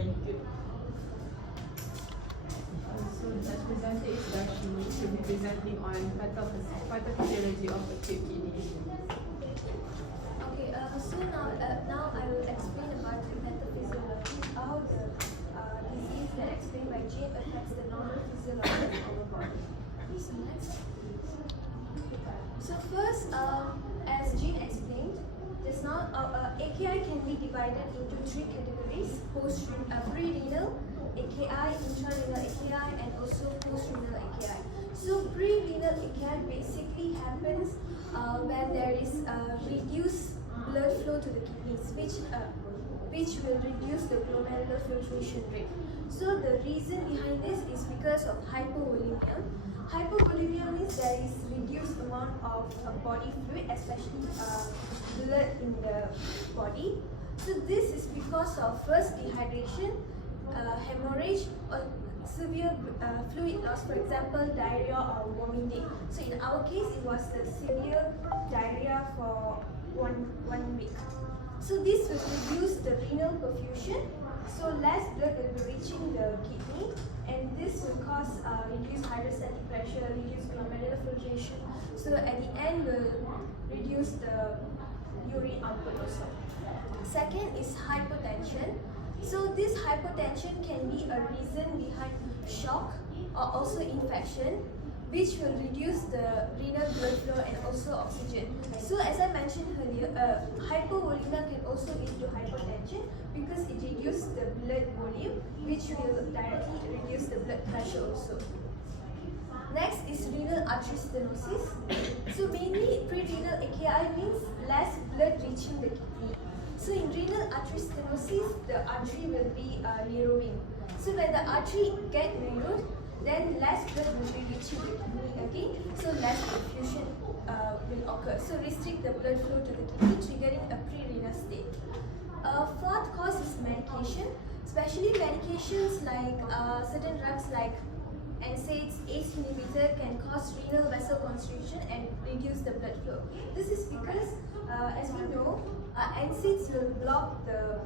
Thank you. So the presenter is Darshini. She will be presenting on pathophysiology of acute kidney disease. Okay, so now I will explain about the pathophysiology, how the disease that explained by Jane affects the normal physiology of our body. So next. So first, as Jane explained, just now, AKI can be divided into three categories: pre-renal AKI, intrarenal AKI, and also post-renal AKI. So pre-renal AKI basically happens when there is reduced blood flow to the kidneys, which will reduce the glomerular filtration rate. So the reason behind this is because of hypovolemia. Hypovolemia means there is reduced amount of body fluid, especially blood in the body. So this is because of first dehydration, hemorrhage, or severe fluid loss, for example diarrhea or vomiting. So in our case it was the severe diarrhea for one week. So this will reduce the renal perfusion, so less blood will be reaching the kidney, and this will cause reduced hydrostatic pressure, reduced glomerular filtration. So at the end will reduce the urine output also. Second is hypotension. So this hypotension can be a reason behind shock or also infection, which will reduce the renal blood flow and also oxygen. So as I mentioned earlier, hypovolemia can also lead to hypotension because it reduces the blood volume, which will directly reduce the blood pressure also. Next is renal artery stenosis. So mainly pre-renal AKI means less blood reaching the kidney. So in renal artery stenosis, the artery will be narrowing. So when the artery gets narrowed, then less blood will be reaching the kidney again, so less perfusion will occur. So restrict the blood flow to the kidney, triggering a pre-renal state. Fourth cause is medication, especially medications like certain drugs like NSAIDs, ACE inhibitor can cause renal vasoconstriction and reduce the blood flow. This is because, as we know, NSAIDs will block the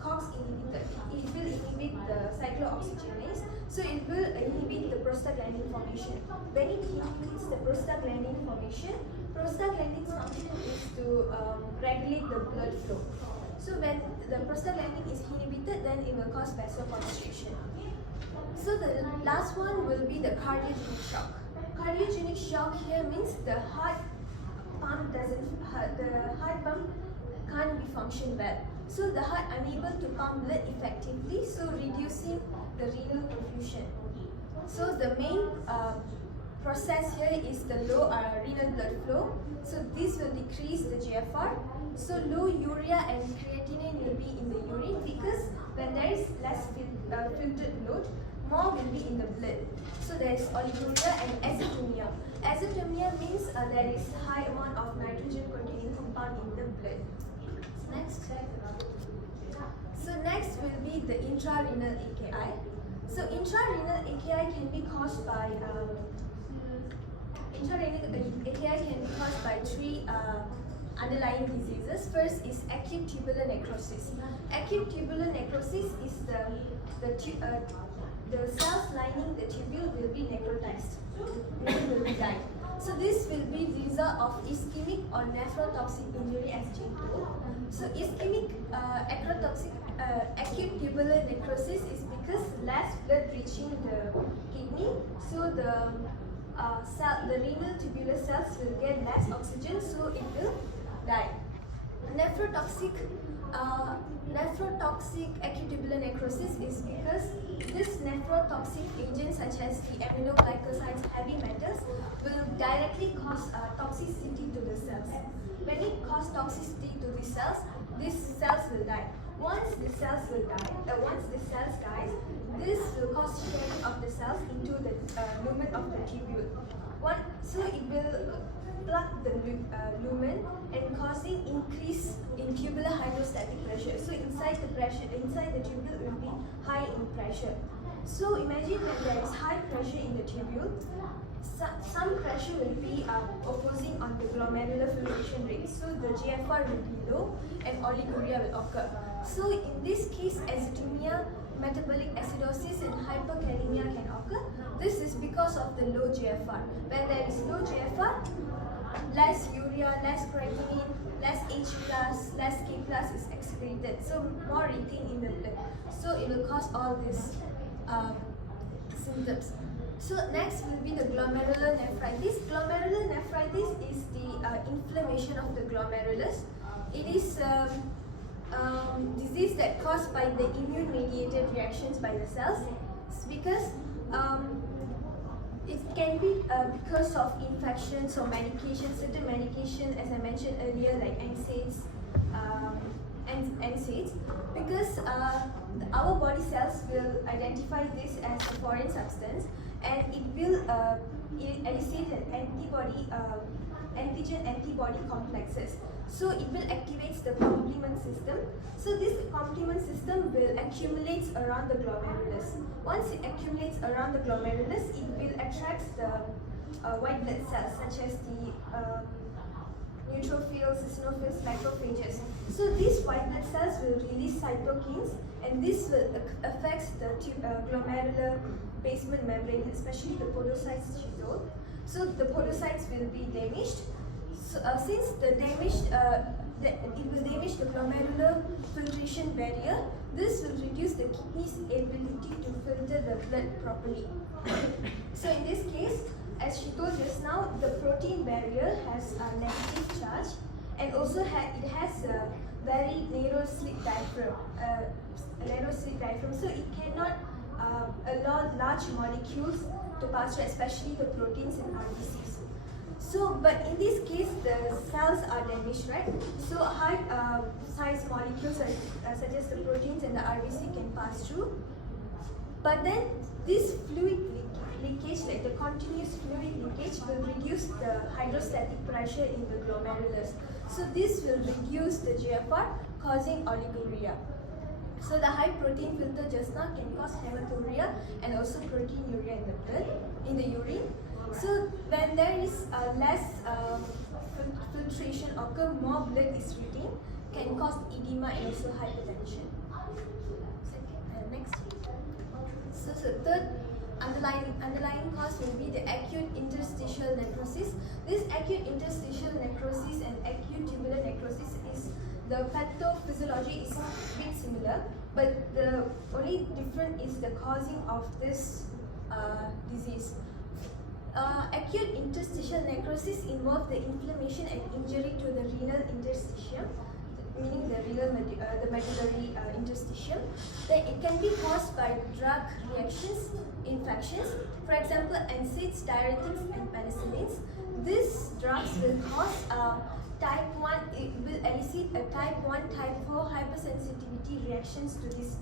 COX inhibitor. It will inhibit the cyclooxygenase, so it will inhibit the prostaglandin formation. When it inhibits the prostaglandin formation, prostaglandin's function is to regulate the blood flow. So when the prostaglandin is inhibited, then it will cause vasoconstriction. So the last one will be the cardiogenic shock. Cardiogenic shock here means the heart pump can't be function well. So the heart unable to pump blood effectively, so reducing the renal perfusion. So the main process here is the low renal blood flow. So this will decrease the GFR. So low urea and creatinine will be in the urine because when there is less filtered load, more will be in the blood. So there is oliguria and azotemia. Azotemia means there is high amount of nitrogen containing compound in the blood. Next. So next will be the intrarenal AKI. So intrarenal AKI can be caused by three underlying diseases. First is acute tubular necrosis. Acute tubular necrosis is the cells lining the tubule will be necrotized, will be died. So this will be the result of ischemic or nephrotoxic injury as Jane told. So ischemic acute tubular necrosis is because less blood reaching the kidney, so the renal tubular cells will get less oxygen, so it will die. Nephrotoxic acute tubular necrosis is because this nephrotoxic agents such as the aminoglycosides, heavy metals, will directly cause toxicity to the cells. When it causes toxicity to the cells, these cells will die. Once the cells dies, this will cause shearing of the cells into the lumen of the tubule. So it will plug the lumen and causing increase in tubular hydrostatic pressure. So inside the tubule will be high in pressure. So imagine when there is high pressure in the tubule, some pressure will be opposing on the glomerular filtration rate. So the GFR will be low and oliguria will occur. So in this case, acidemia, metabolic acidosis and hyperkalemia can occur. This is because of the low GFR. When there is low GFR, less urea, less creatinine, less H+, less K+ is excreted. So more retained in the blood. So it will cause all these symptoms. So next will be the glomerular nephritis. Glomerular nephritis is the inflammation of the glomerulus. It is disease that caused by the immune-mediated reactions by the cells. It's because it can be because of infections or medication, certain medication, as I mentioned earlier, like NSAIDs, because our body cells will identify this as a foreign substance, and it will elicit an antibody, antigen-antibody complexes. So it will activate the complement system. So this complement system will accumulate around the glomerulus. Once it accumulates around the glomerulus, it will attract the white blood cells such as the neutrophils, eosinophils, macrophages. So these white blood cells will release cytokines, and this will affect the glomerular basement membrane, especially the podocytes schedule. So the podocytes will be damaged. So, since the damaged, it will damage the glomerular filtration barrier, this will reduce the kidney's ability to filter the blood properly. So in this case, as she told just now, the protein barrier has a negative charge, and also it has a very narrow slit diaphragm. So it cannot allow large molecules to pass through, especially the proteins and RBCs. So, but in this case, the cells are damaged, right? So, high size molecules such as the proteins and the RBC can pass through. But then, this fluid leakage, like the continuous fluid leakage, will reduce the hydrostatic pressure in the glomerulus. So, this will reduce the GFR, causing oliguria. So, the high protein filter just now can cause hematuria and also proteinuria in the blood, in the urine. So when there is less filtration occur, more blood is retained, can cause edema and also hypertension. Next. So third underlying cause will be the acute interstitial necrosis. This acute interstitial necrosis and acute tubular necrosis is the pathophysiology is a bit similar, but the only difference is the causing of this disease. Acute interstitial necrosis involves the inflammation and injury to the renal interstitium, meaning the medullary interstitium. Then it can be caused by drug reactions, infections, for example, NSAIDs, diuretics, and penicillins. These drugs will cause type 1, it will elicit a type 1, type 4 hypersensitivity reactions to these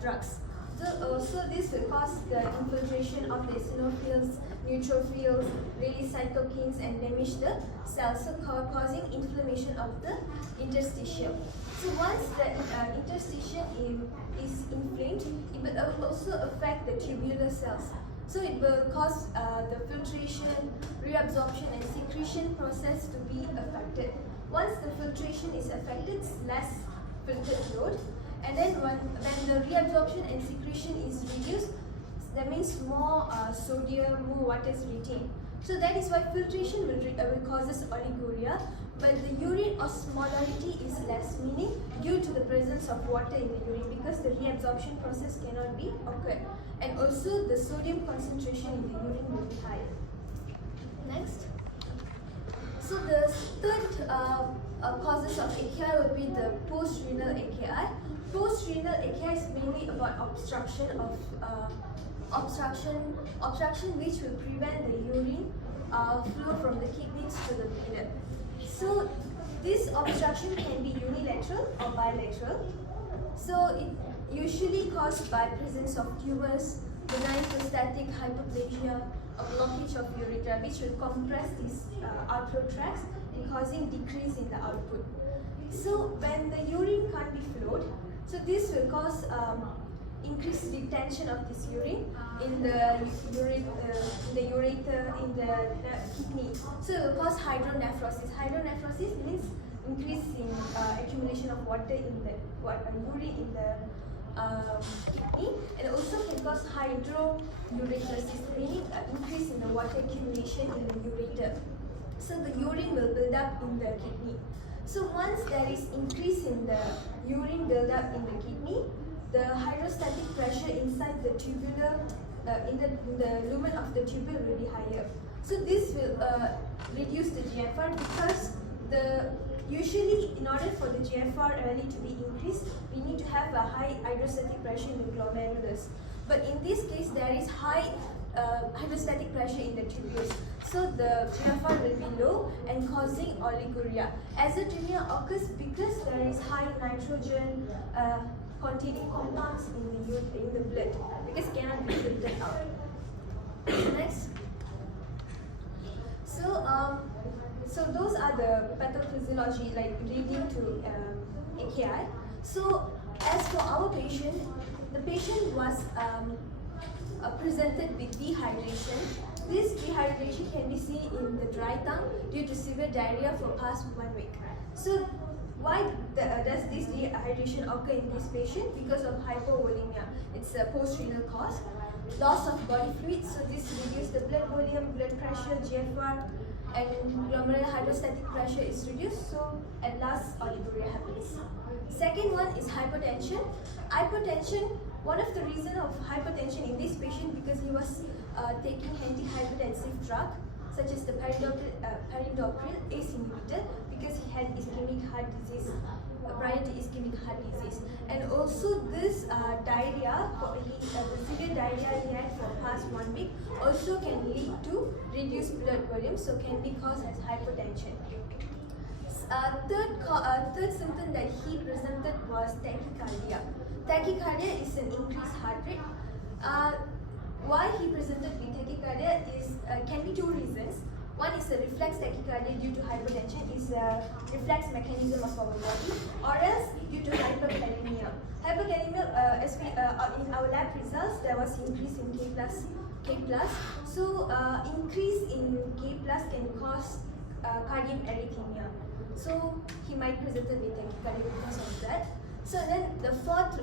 drugs. So this will cause the infiltration of the eosinophils, neutrophils, release cytokines, and damage the cells, so causing inflammation of the interstitium. So once the interstitium is inflamed, it will also affect the tubular cells. So it will cause the filtration, reabsorption, and secretion process to be affected. Once the filtration is affected, less filtered load. And then when the reabsorption and secretion is reduced, that means more sodium, more water is retained. So that is why filtration will causes oliguria, but the urine osmolarity is less, meaning due to the presence of water in the urine, because the reabsorption process cannot be occurred. And also the sodium concentration in the urine will be high. Next. So the third causes of AKI will be the post-renal AKI. Post-renal AKI is mainly about obstruction which will prevent the urine flow from the kidneys to the bladder. So this obstruction can be unilateral or bilateral. So it usually caused by presence of tumors, benign prostatic hyperplasia, a blockage of urethra, which will compress these outflow tracts and causing decrease in the output. So when the urine can't be flowed, so this will cause increased retention of this urine in the ureter, in the kidney. So it will cause hydronephrosis. Hydronephrosis means increase in accumulation of water in the urine in the kidney, and also can cause hydroureterosis, meaning increase in the water accumulation in the ureter. So the urine will build up in the kidney. So once there is increase in the urine build up in the kidney, the hydrostatic pressure inside the tubular, in the lumen of the tubule will be higher. So this will reduce the GFR, because usually in order for the GFR early to be increased, we need to have a high hydrostatic pressure in the glomerulus. But in this case, there is high hydrostatic pressure in the tubules, so the GFR will be low and causing oliguria. Azotemia occurs because there is high nitrogen containing compounds in the blood, because it cannot be filtered out. Next. So those are the pathophysiology leading to AKI. So as for our patient, the patient was presented with dehydration. This dehydration can be seen in the dry tongue due to severe diarrhea for past 1 week. So why does this dehydration occur in this patient? Because of hypovolemia. It's a post-renal cause. Loss of body fluids, so this reduces the blood volume, blood pressure, GFR, and glomerular hydrostatic pressure is reduced, so at last oliguria happens. Second one is hypotension. Hypotension, one of the reasons of hypotension in this patient, because he was taking antihypertensive drug such as the perindopril ACE inhibitor, because he had ischemic heart disease, prior to ischemic heart disease. And also this diarrhea, the severe diarrhea he had for past 1 week also can lead to reduced blood volume, so can be caused as hypotension. Third symptom that he presented was tachycardia. Tachycardia is an increased heart rate. Why he presented with tachycardia can be two reasons. One is a reflex tachycardia due to hypotension, is a reflex mechanism of our body, or else due to hyperkalemia. Hyperkalemia, in our lab results, there was increase in K+. So increase in K+ can cause cardiac arrhythmia. So he might present with tachycardia because of that. So then the fourth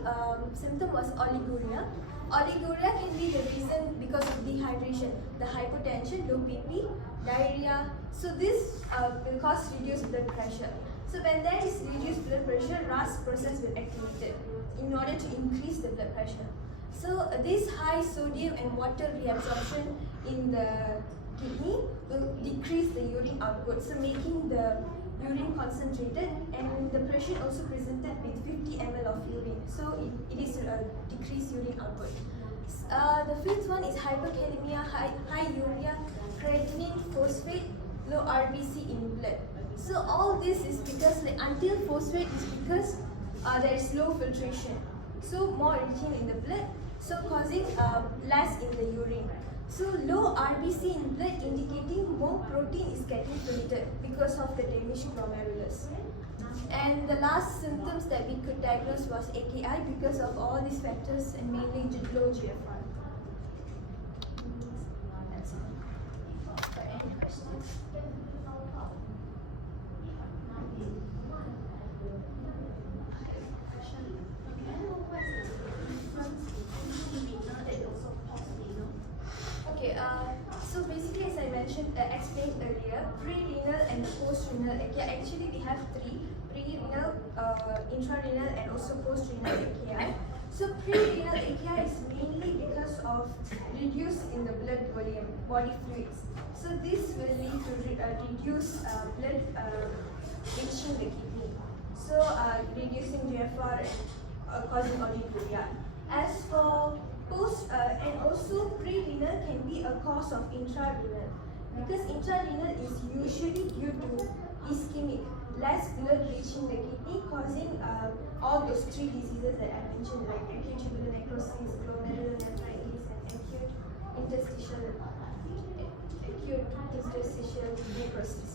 symptom was oliguria. Oliguria can be the reason because of dehydration, the hypotension, low BP, diarrhea. So this will cause reduced blood pressure. So when there is reduced blood pressure, RAS process will activate in order to increase the blood pressure. So this high sodium and water reabsorption in the kidney will decrease the urine output, so making the urine concentrated, and the patient also presented with 50 ml of urine, so it is a decreased urine output. The fifth one is hyperkalemia, high urea, creatinine, phosphate, low RBC in blood. So all this is because until phosphate is because there is low filtration, so more retain in the blood, so causing less in the urine. So low RBC in blood indicating more protein is getting filtered because of the damaged glomerulus. And the last symptoms that we could diagnose was AKI because of all these factors, and mainly low GFR. That's all. Any questions? Okay, so basically, as I explained earlier, pre-renal and post-renal AKI, actually we have three: pre-renal, intrarenal, and also post-renal AKI. So pre-renal AKI is mainly because of reduce in the blood volume, body fluids. So this will lead to reduce blood reaching the kidney. So reducing GFR and causing oliguria. As for and also pre-renal can be a cause of intrarenal, because intrarenal is usually due to ischemic, less blood reaching the kidney, causing all those three diseases that I mentioned, like acute tubular necrosis, glomerular nephritis, and acute interstitial necrosis.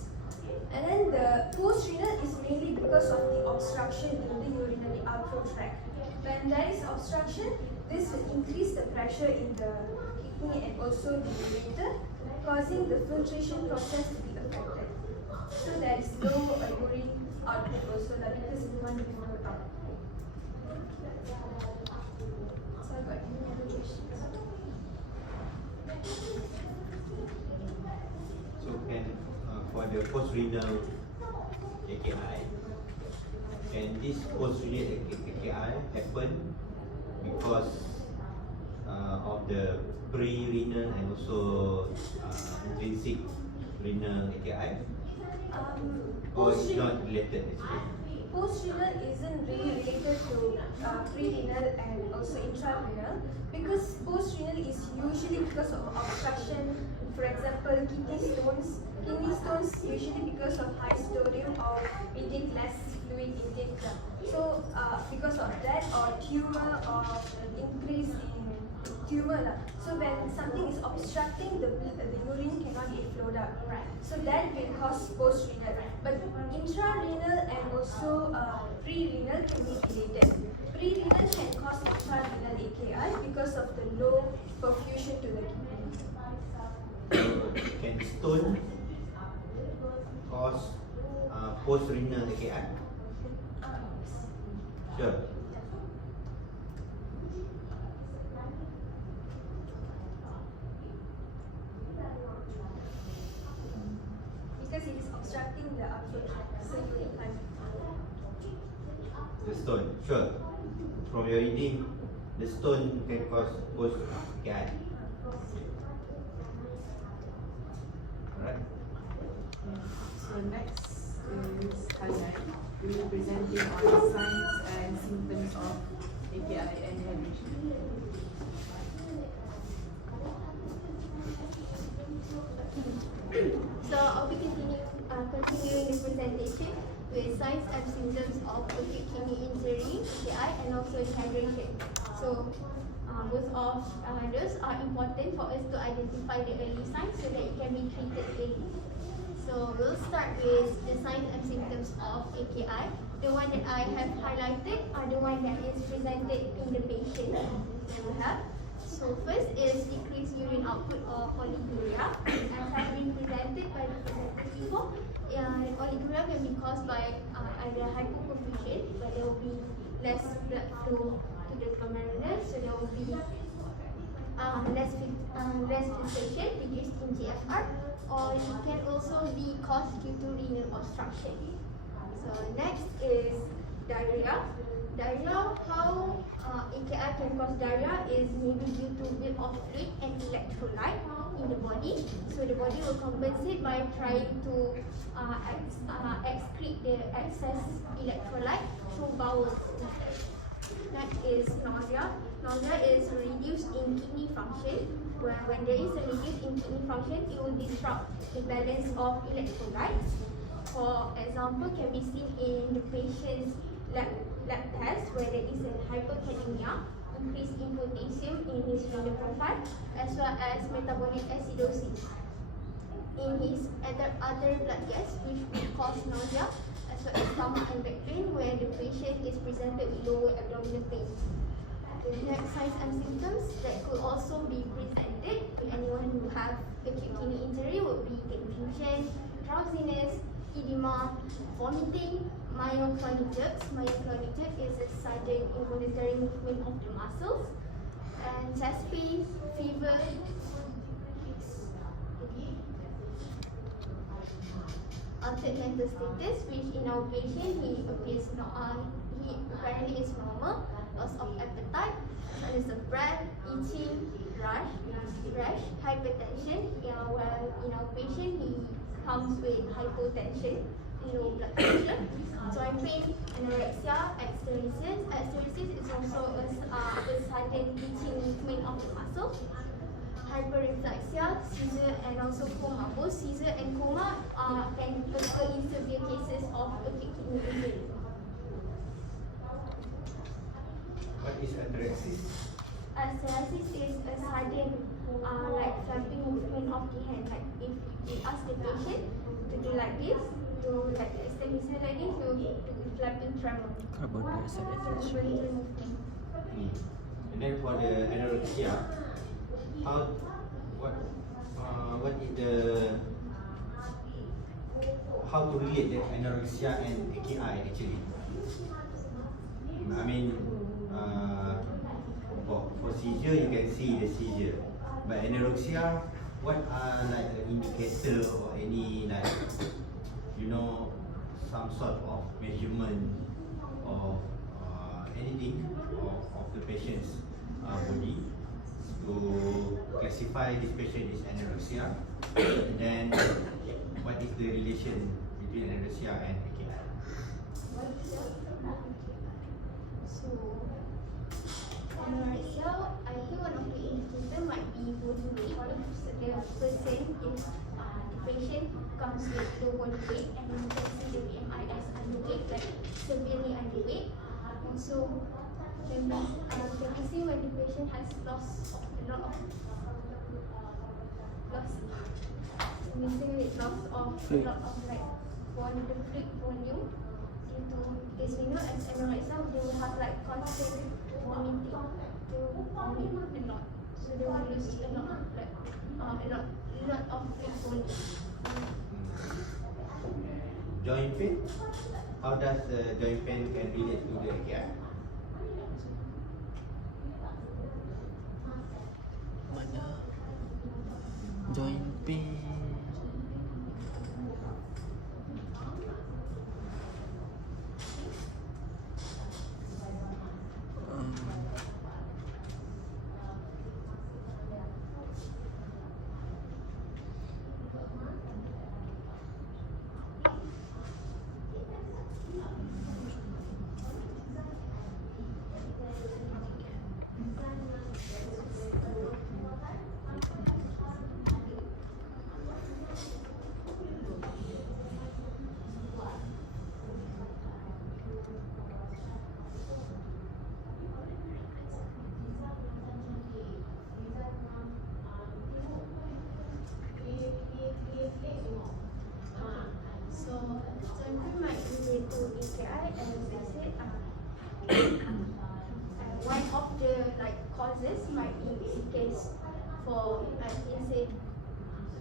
And then the post-renal is mainly because of the obstruction in the urinary the outflow tract. When there is obstruction, this will increase the pressure in the kidney and also the ureter, causing the filtration process to be affected. So there is low urine output also because we want to flow out. So I got any other questions? So can for the post-renal AKI, can this post-renal AKI happen because of the pre-renal and also intrinsic renal AKI, or it's not related actually? Post-renal isn't really related to pre-renal and also intra-renal because post-renal is usually because of obstruction. For example, kidney stones. Kidney stones usually because of high sodium or we take less fluid intake. So because of that or tumor or increase in tumor. So when something is obstructing, the urine cannot be flowed out. So that will cause post-renal. But intra-renal and also pre-renal can be related. Pre-renal can cause intra-renal AKI because of the low perfusion to the kidney. Can stone cause post-renal AKI? Sure. Because it is obstructing the outflow tract, so urine can't. The stone, sure. From your reading, the stone can cause post-AKI. Alright. So next is highlight. We will be presenting on signs and symptoms of AKI and dehydration. So I'll be continuing this presentation with signs and symptoms of acute kidney injury, AKI, and also dehydration. So both of those are important for us to identify the early signs so that it can be treated early. So we'll start with the signs and symptoms of AKI. The one that I have highlighted are the one that is presented in the patient that we have. So first is decreased urine output or oliguria, as has been presented by the presenter before. Oliguria can be caused by either hypoperfusion, where there will be less blood flow to the glomerulus, so there will be less filtration, reduced in GFR, or it can also be caused due to renal obstruction. So next is diarrhea. Diarrhea, how AKI can cause diarrhea is maybe due to build-up fluid and electrolyte in the body. So the body will compensate by trying to excrete the excess electrolyte through bowels. Next is nausea. Nausea is reduced in kidney function. When there is a reduce in kidney function, it will disrupt the balance of electrolytes. For example, can be seen in the patient's lab test where there is a hyperkalemia, increase in potassium in his renal profile, as well as metabolic acidosis in his other blood gas, which will cause nausea, as well as stomach and back pain, where the patient is presented with lower abdominal pain. The next signs and symptoms that could also be presented to anyone who have acute kidney injury would be confusion, drowsiness, edema, vomiting, myoclonic jerks. Myoclonic jerk is a sudden involuntary movement of the muscles, and chest pain, fever. Altered mental status, which in our patient he apparently is normal. Loss of appetite, loss of breath, itching, rash, hypertension. While in our patient he comes with hypotension, low blood pressure, joint pain, anorexia, ectasis. Ectasis is also a sudden itching movement of the muscle. Hyperreflexia, seizure, and also coma. Both seizure and coma can occur in severe cases of acute kidney injury. What is atresis? Psoriasis is a sudden like flapping movement of the hand. Like if we ask the patient to do like this, you like extend his hand like this, you will developing tremor. Carbon dioxide And involuntary movement. And then for the anorexia, how what is the how to relate the anorexia and AKI actually? I mean, for seizure you can see the seizure, but anorexia, what are like the indicator or any like some sort of measurement of anything of the patient's body to classify this patient is anorexia, and then what is the relation between anorexia and AKI? So, anorexia, I think one of the indicators might be body weight. So the person is, the patient comes with low body weight, and you can see the BMI as underweight, like severely underweight. Also, can be seen when the patient has lost a lot of missing with loss of a lot of like the fluid volume due to this. We know as anorexia, they will have like constant vomiting. They will vomit a lot, so they will lose a lot of like a lot of fluid volume. Joint pain? How does joint pain can relate to the AKI? Mana joint pain. So joint might relate to AKI, as I said. One of the like causes might be in case for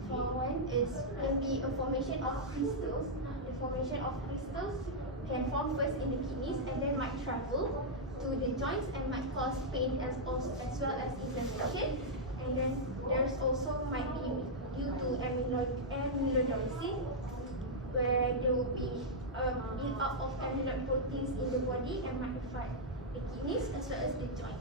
for one is can be a formation of crystals. The formation of crystals can form first in the kidneys and then might travel to the joints and might cause pain as well as inflammation. And then there's also might be due to amyloidosis, where there will be a build-up of amyloid proteins in the body and might affect the kidneys as well as the joint.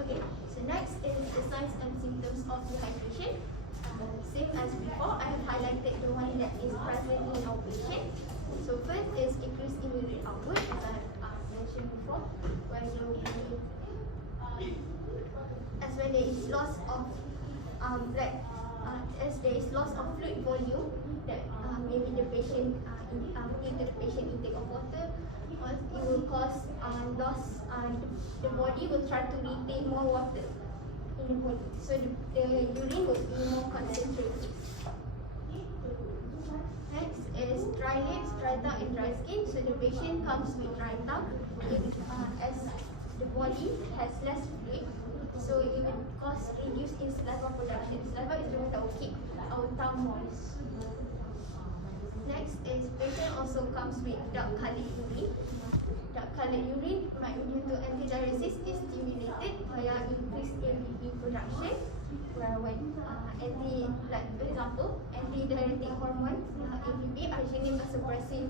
Okay, so next is the signs and symptoms of dehydration. Same as before, I have highlighted the one that is present in our patient. So first is decreased immediate output, as I mentioned before, where there will be as when there is loss of as there is loss of fluid volume, that maybe the patient due to the patient intake of water, or it will cause loss. The body will try to retain more water in the body, so the urine will be more concentrated. Next is dry lips, dry tongue, and dry skin. So the patient comes with dry tongue, as the body has less fluid, so it will cause reduced in saliva production. Saliva is the one that will keep our tongue moist. Next is patient also comes with dark colored urine. Dark colored urine might be due to antidiuresis is stimulated via increased ABP production, where when for example, antidiuretic hormone ABP, arginine vasopressin,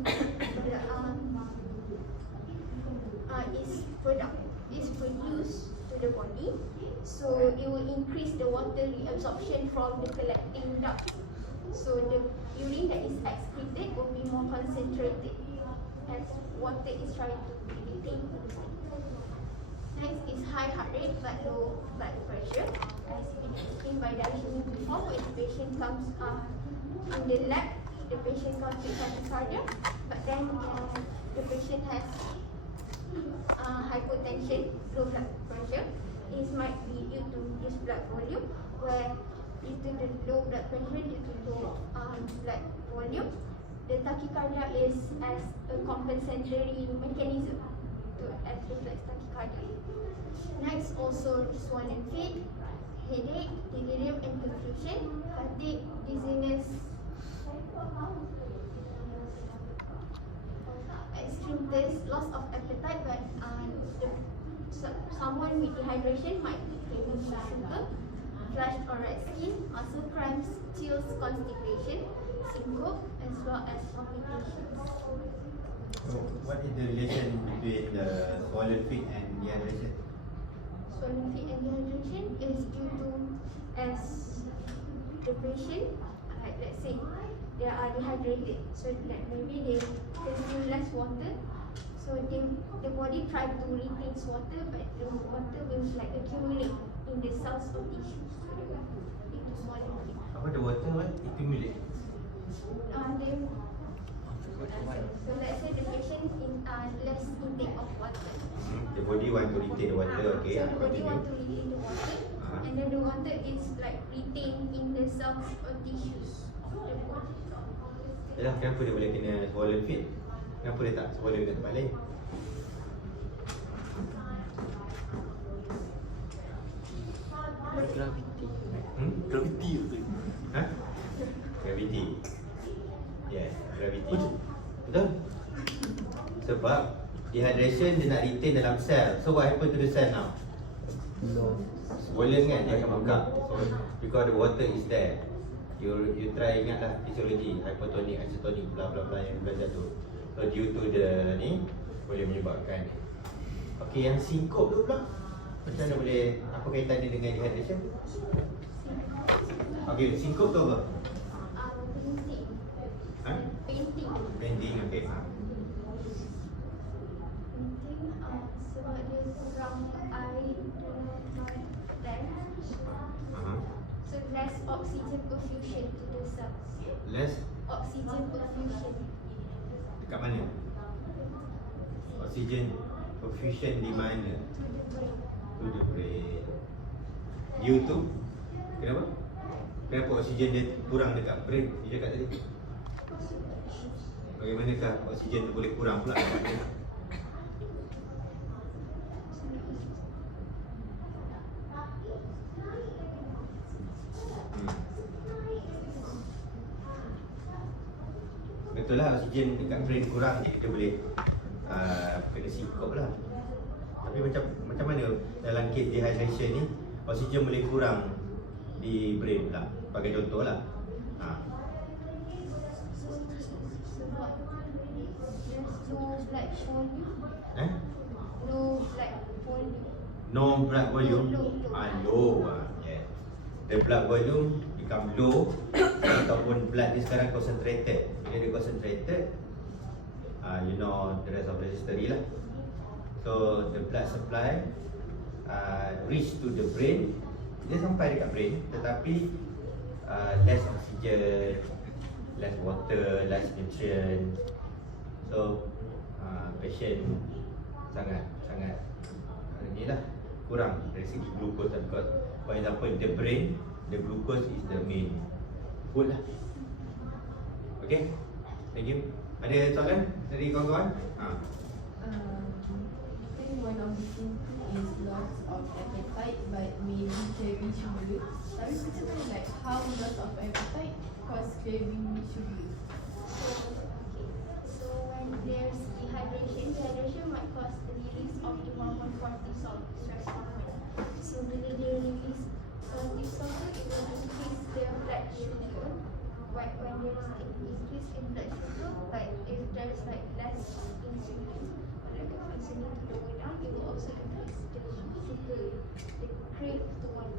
is produced to the body, so it will increase the water reabsorption from the collecting duct. So the urine that is excreted will be more concentrated as water is trying to retain. Next is high heart rate but low blood pressure, as been explained by Darshini before. When the patient comes in the lab, the patient comes with tachycardia, but then the patient has hypotension, low blood pressure. It might be due to reduced blood volume, where due to the low blood pressure, due to low blood volume, the tachycardia is as a compensatory mechanism to reflex tachycardia. Next, also swollen feet, headache, delirium and confusion, fatigue, dizziness, extreme thirst, loss of appetite, but someone with dehydration might be craving for sugar, flushed or red skin, muscle cramps, chills, constipation, syncope, as well as palpitations. So what is the relation between the swollen feet and dehydration? Swollen feet and dehydration is due to as the patient, like let's say, they are dehydrated, so that maybe they consume less water, so the body try to retain water, but the water will like accumulate in the cells of tissues, so they will lead to swollen feet. Apa the water what? Accumulate. So let's say the patient in less intake of water. The body want to retain the water, okay? So the body Continue. want to retain the water, and then the water is like retained in the cells or tissues of the body. Yalah, kenapa dia boleh kena swollen feet? Kenapa dia tak swollen kat tempat lain? Gravity. Hmm? Gravity betul. Ha? Gravity. Yes, gravity. Betul? Sebab dehydration dia nak retain dalam sel. So what happen to the cell now? No. Swollen kan, dia akan buka. So because the water is there. You try ingat lah fisiologi, hypotonic, isotonic, bla bla bla yang belajar tu. So due to the ni boleh menyebabkan. Okay, yang syncope tu pula macam mana boleh, apa kaitan dia dengan dehydration? Okay, syncope tu apa? Painting. Ha? Painting. Bending, okay. Painting sebab dia kurang air dalam lungs. So less oxygen perfusion to the cells. Less Oxygen perfusion dekat mana? Oxygen perfusion di mana? to the brain. To the brain. Due to kenapa? Kenapa oksigen dia kurang dekat brain? Dia cakap tadi. Bagaimanakah oksigen tu boleh kurang pula dekat brain? Betul lah, oksigen dekat brain kurang, dia boleh kena syncope lah. Tapi macam mana dalam case dehydration ni oksigen boleh kurang di brain pula? Bagi contoh lah. Sebab there's no blood volume. No blood volume. No blood volume. Low. Low. Yeah. The blood volume become low ataupun blood ni sekarang concentrated. Bila dia concentrated, you know the rest of the history lah. So the blood supply reach to the brain. Dia sampai dekat brain, tetapi less oxygen, less water, less nutrient. So patient sangat inilah kurang dari segi glucose. Because for example the brain, the glucose is the main food lah. Okay, thank you. Ada soalan dari kawan-kawan? I think one of the symptoms is loss of appetite, but maybe craving sugar. Tapi macam mana, like how loss of appetite cause craving sugar? So when there's dehydration might cause the release of the hormone cortisol, stress hormone. So bila dia release cortisol, it will increase the blood sugar. But when there is an increase in blood sugar, like if there's like less insulin or like insulin to go down, it will also increase the sugar, the crave to want.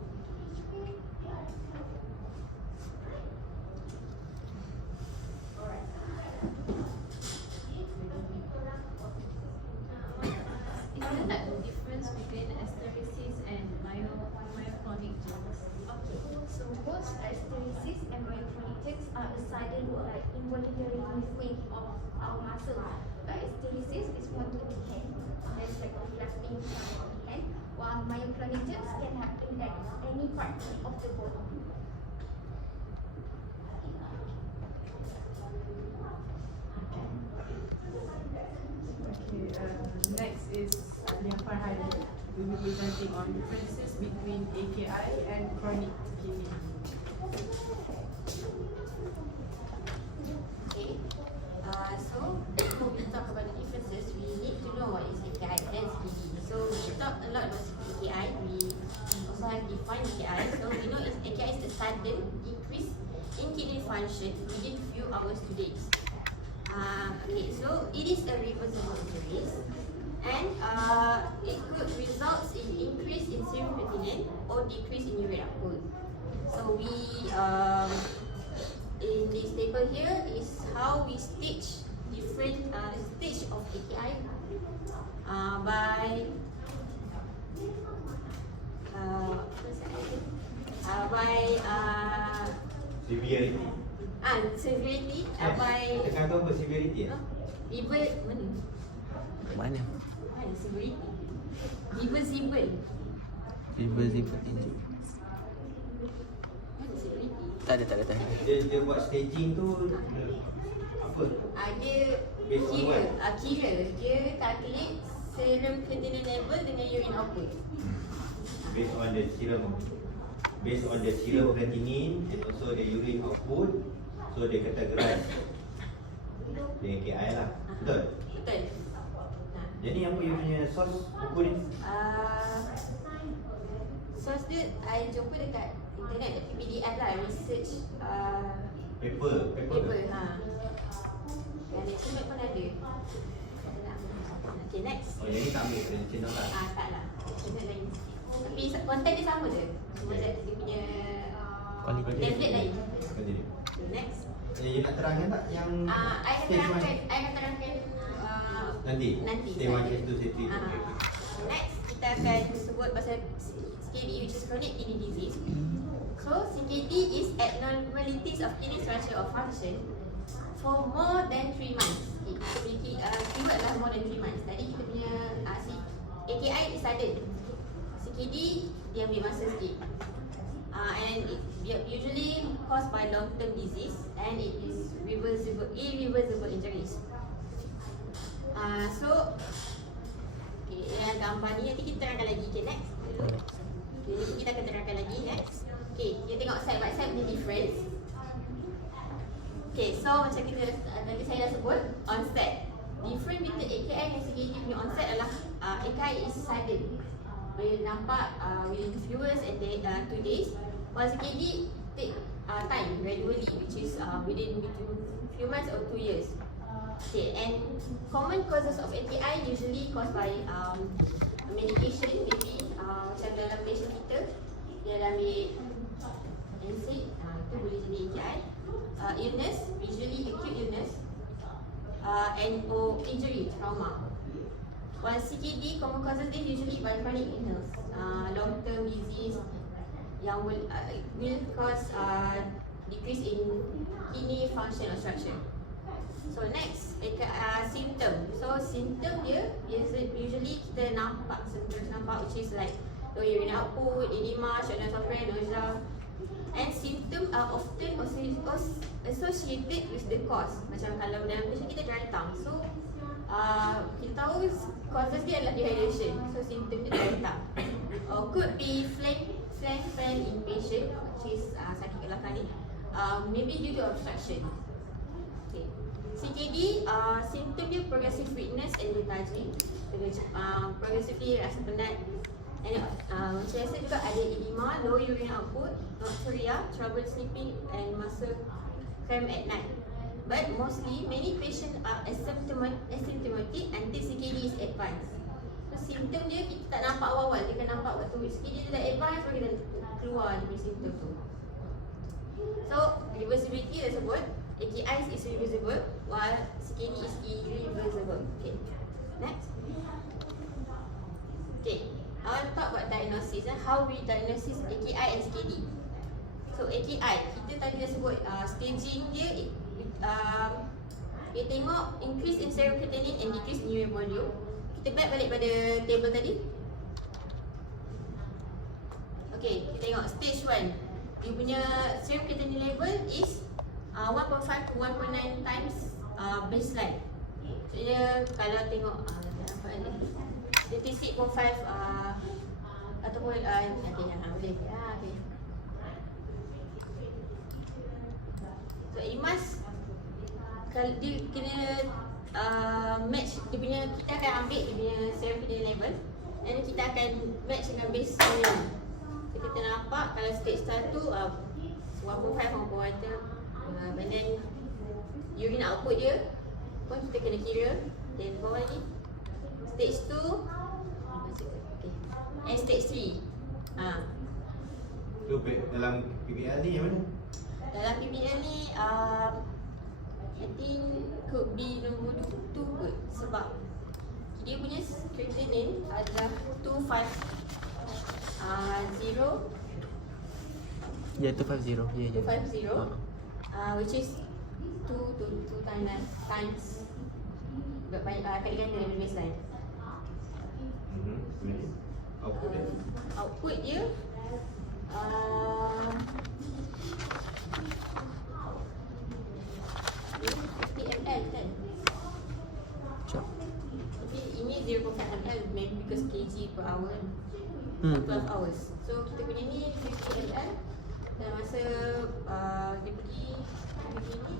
Is there like a difference between hysteresis and myoclonic jerks? Okay, so both hysteresis and myoclonic jerks are a sudden like involuntary movement of our muscle. But hysteresis is more to the hand, there's like a flapping sound of the hand, while myoclonic can happen at any part of the body. Okay, next is yang Farhani. We will be presenting on differences between AKI and chronic kidney disease. Okay, so before we talk about the differences, we need to know what is AKI and CKD. So we talk a lot about AKI. We also have defined AKI. So we know AKI is a sudden decrease in kidney function within few hours to days. Okay, so it is a reversible injury, and it could result in increase in serum creatinine or decrease in urine output. So we in this table here is how we stage different stage of AKI by Severity. severity by Tekan tu apa severity? Reversible mana? Mana? Mana severity? Reversible. Reversible injury. Mana severity? Tak ada. Dia buat staging tu apa? Dia Based on kira, what? dia calculate serum creatinine level dengan urine output. Based on the serum creatinine and also the urine output, so they categorize the AKI lah. Betul? Betul. Jadi apa you punya source buku ni? Source dia I jumpa dekat internet, tapi PBL lah, research Paper paper. ke? Dan estimate pun ada. Okay, next. Oh, yang ni tak ambil dari channel tak? Tak lah. Estimate lain sikit. Tapi konten dia sama je. Cuma dia punya Quality. template lain. Continue. Okay, next. You nak terangkan tak yang I akan terangkan nanti? Nanti. Stage 1, stage 2, stage 3. Okay. Next, kita akan sebut pasal CKD, which is chronic kidney disease. So, CKD is abnormalities of kidney structure or function for more than 3 months. Keyword lah more than 3 months. Tadi kita punya AKI is sudden. CKD dia ambil masa sikit. And it usually caused by long-term disease, and it is irreversible injuries. So, okay, yang gambar ni nanti kita terangkan lagi. Okay, next. Okay, kita akan terangkan lagi. Next. Okay, kita tengok side by side punya difference. Okay, so macam kita tadi saya dah sebut, onset. Different between AKI dan CKD punya onset adalah AKI is sudden. Boleh nampak within few hours and 2 days. While CKD take time gradually, which is within between few months or 2 years. Okay, and common causes of AKI usually caused by medication, maybe macam dalam patient kita dia dah ambil NSAID, itu boleh jadi AKI. Illness, usually acute illness, and or injury, trauma. While CKD, common causes dia usually by chronic illness, long-term disease yang will cause decrease in kidney function or structure. So next, symptom. So symptom dia usually kita nampak which is like low urine output, edema, shortness of breath, nausea. And symptom are often associated with the cause. Macam kalau dalam patient kita dry tongue, so kita tahu causes dia adalah dehydration. So symptom dia dry tongue. Could be flank in patient, which is sakit kat belakang ni. Maybe due to obstruction. Okay. CKD, symptom dia progressive weakness and lethargy. Progressively rasa penat. And macam biasa juga ada edema, low urine output, nocturia, trouble sleeping and muscle cramp at night. But mostly, many patients are asymptomatic until CKD is advanced. So symptom dia kita tak nampak awal-awal, dia akan nampak waktu CKD dia dah advanced, baru kita keluar dia punya symptom tu. So reversibility dah sebut, AKI is reversible while CKD is irreversible. Okay, next. Okay, I want to talk about diagnosis and how we diagnose AKI and CKD. So AKI, kita tadi dah sebut staging dia, kita tengok increase in serum creatinine and decrease in urine volume. Kita back balik pada table tadi. Okay, kita tengok stage 1. Dia punya serum creatinine level is 1.5 to 1.9 times baseline. Dia kalau tengok apa ni? 36.5 ataupun okay, boleh. Okay. So it must, kalau dia kena match dia punya, kita akan ambil dia punya serum creatinine level and kita akan match dengan baseline. So kita nampak kalau stage 1 1.5 and then urine output dia pun kita kena kira. Then bawah ni stage 2 okay. And stage 3. So dalam PBL ni yang mana? Dalam PBL ni I think could be nombor 2 kot, sebab dia punya creatinine adalah 250 Ya, 250. Ya, ya. 250 which is 2 times kali ganda dari baseline. Output dia. Output dia 50 ml kan? Sekejap. Tapi ini 0.5 ml maybe because kg per hour 12 hours. So kita punya ni 50 ml dan masa dia pergi ni kan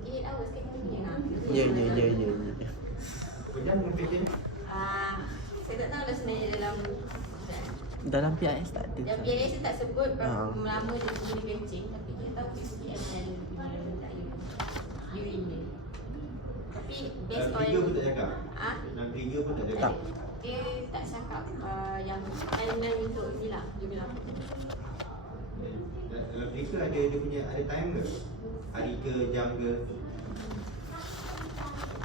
48 hours kan kita punya. Ya. Berapa jam mungkin? Saya tak tahu lah sebenarnya Dalam PIS tak ada. dalam PBL saya tak sebut berapa lama dia pergi kencing, tapi kita tahu 50 ml urine dia. Tapi based on Trigger pun tak cakap? Dalam trigger pun tak cakap? Tak. dia tak cakap yang elemen untuk ni lah dia bilang. Dalam trigger ada dia punya ada time ke? Hari ke, jam ke?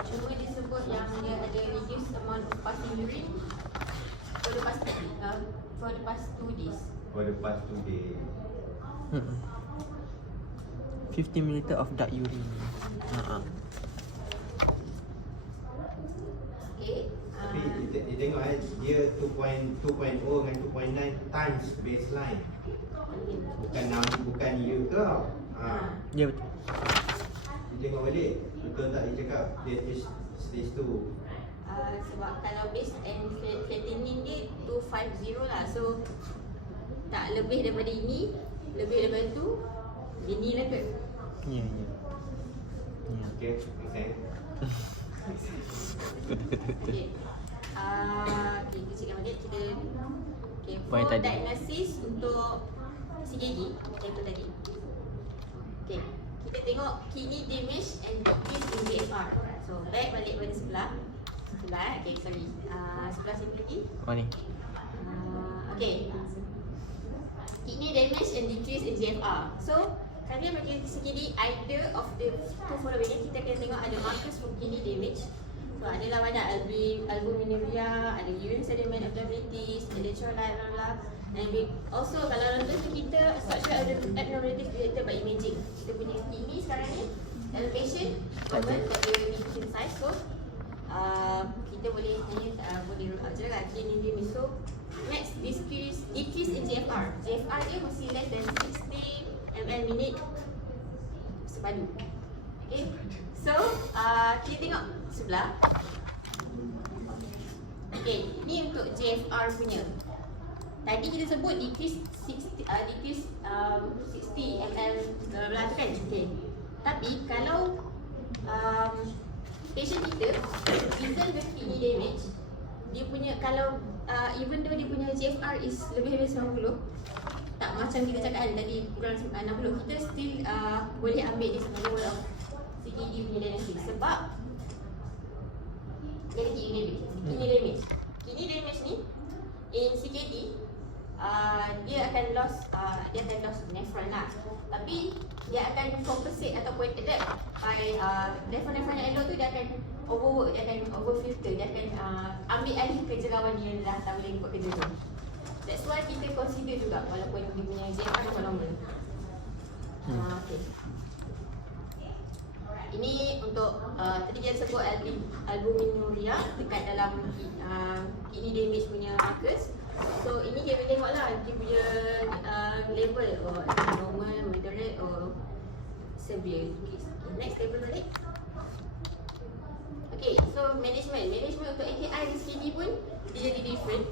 Cuma dia sebut yang dia ada reduce amount of passing urine for the past 2 days. For the past 2 days. 50 ml of dark urine. Okay. Tapi dia tengok dia 2.0 dengan 2.9 times baseline. Bukan you tau. Ya, betul. Dia tengok balik. Betul tak dia cakap? Dia stage 2. Sebab kalau base and creatinine dia 250 lah. So tak lebih daripada ini, lebih daripada tu, ini lah ke? Ya. Okay, okay. Okay. Okay, kita cakap balik. Okay, for Point tadi. diagnosis untuk CKD macam tu tadi. Okay, kita tengok kidney damage and decrease in GFR. So back balik pada sebelah. Okay, sorry. Sebelah sini lagi. Oh ni. Okay. Kidney damage and decrease in GFR. So kami bagi CKD either of the two following, kita kena tengok ada markers for kidney damage. So adalah banyak albuminuria, ada urine sediment abnormalities, electrolyte, blah blah. And we also kalau nonton tu kita structural abnormalities related by imaging. Kita punya kidney sekarang ni dalam patient common tak ada medium size, so kita boleh boleh rule out je lah kidney damage. So next decrease in GFR. GFR dia mesti less than 60 ml minute sepadu. Okay. So kita tengok sebelah. Okay, ni untuk GFR punya. Tadi kita sebut decrease 60 ml bla bla tu kan. Okay. Tapi kalau patient kita reason with kidney damage, dia punya kalau even though dia punya GFR is lebih dari 90, tak macam kita cakap tadi kurang 60, kita still boleh ambil dia sebagai one of CKD punya diagnosis sebab dia ada kidney damage. Kidney damage ni in CKD dia akan lost nephron lah. Tapi dia akan compensate ataupun adapt by nephron yang elok tu dia akan overwork, dia akan overfilter, dia akan ambil alih kejerawan dia dah tak boleh buat kerja tu. That's why kita consider juga walaupun dia punya GFR memang normal. Okay. Ini untuk tadi kita sebut albuminuria dekat dalam kidney damage punya markers. So ini kita boleh tengok lah dia punya level or normal, moderate or severe case. Okay, next table balik. Okay, so management untuk AKI dan CKD pun dia jadi different.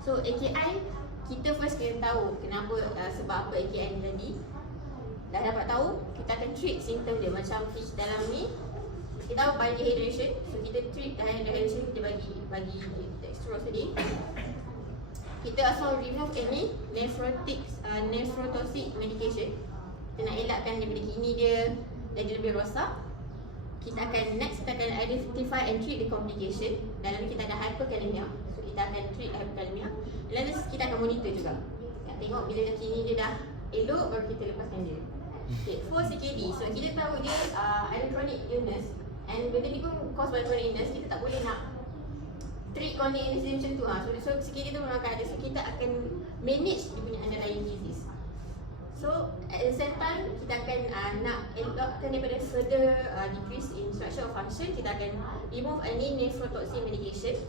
So AKI kita first kena tahu kenapa sebab apa AKI ni jadi. Dah dapat tahu, kita akan treat simptom dia macam fish dalam ni. Kita tahu by dehydration, so kita treat dehydration, kita bagi dextrose tadi. Kita also remove any nephrotoxic medication. Kita nak elakkan daripada kidney dia jadi lebih rosak. Kita akan identify and treat the complication. Dalam kita ada hyperkalemia, so kita akan treat hyperkalemia. Lalu kita akan monitor juga. Nak tengok bila kidney dia dah elok baru kita lepaskan dia. Okay, for CKD, so kita tahu dia ada chronic illness and benda ni pun caused by chronic illness. Kita tak boleh nak treat chronic illness dia macam tu so CKD tu memang akan ada. So kita akan manage dia punya underlying disease. So at the same time kita akan nak elakkan daripada further decrease in structure of function. Kita akan remove any nephrotoxic medication.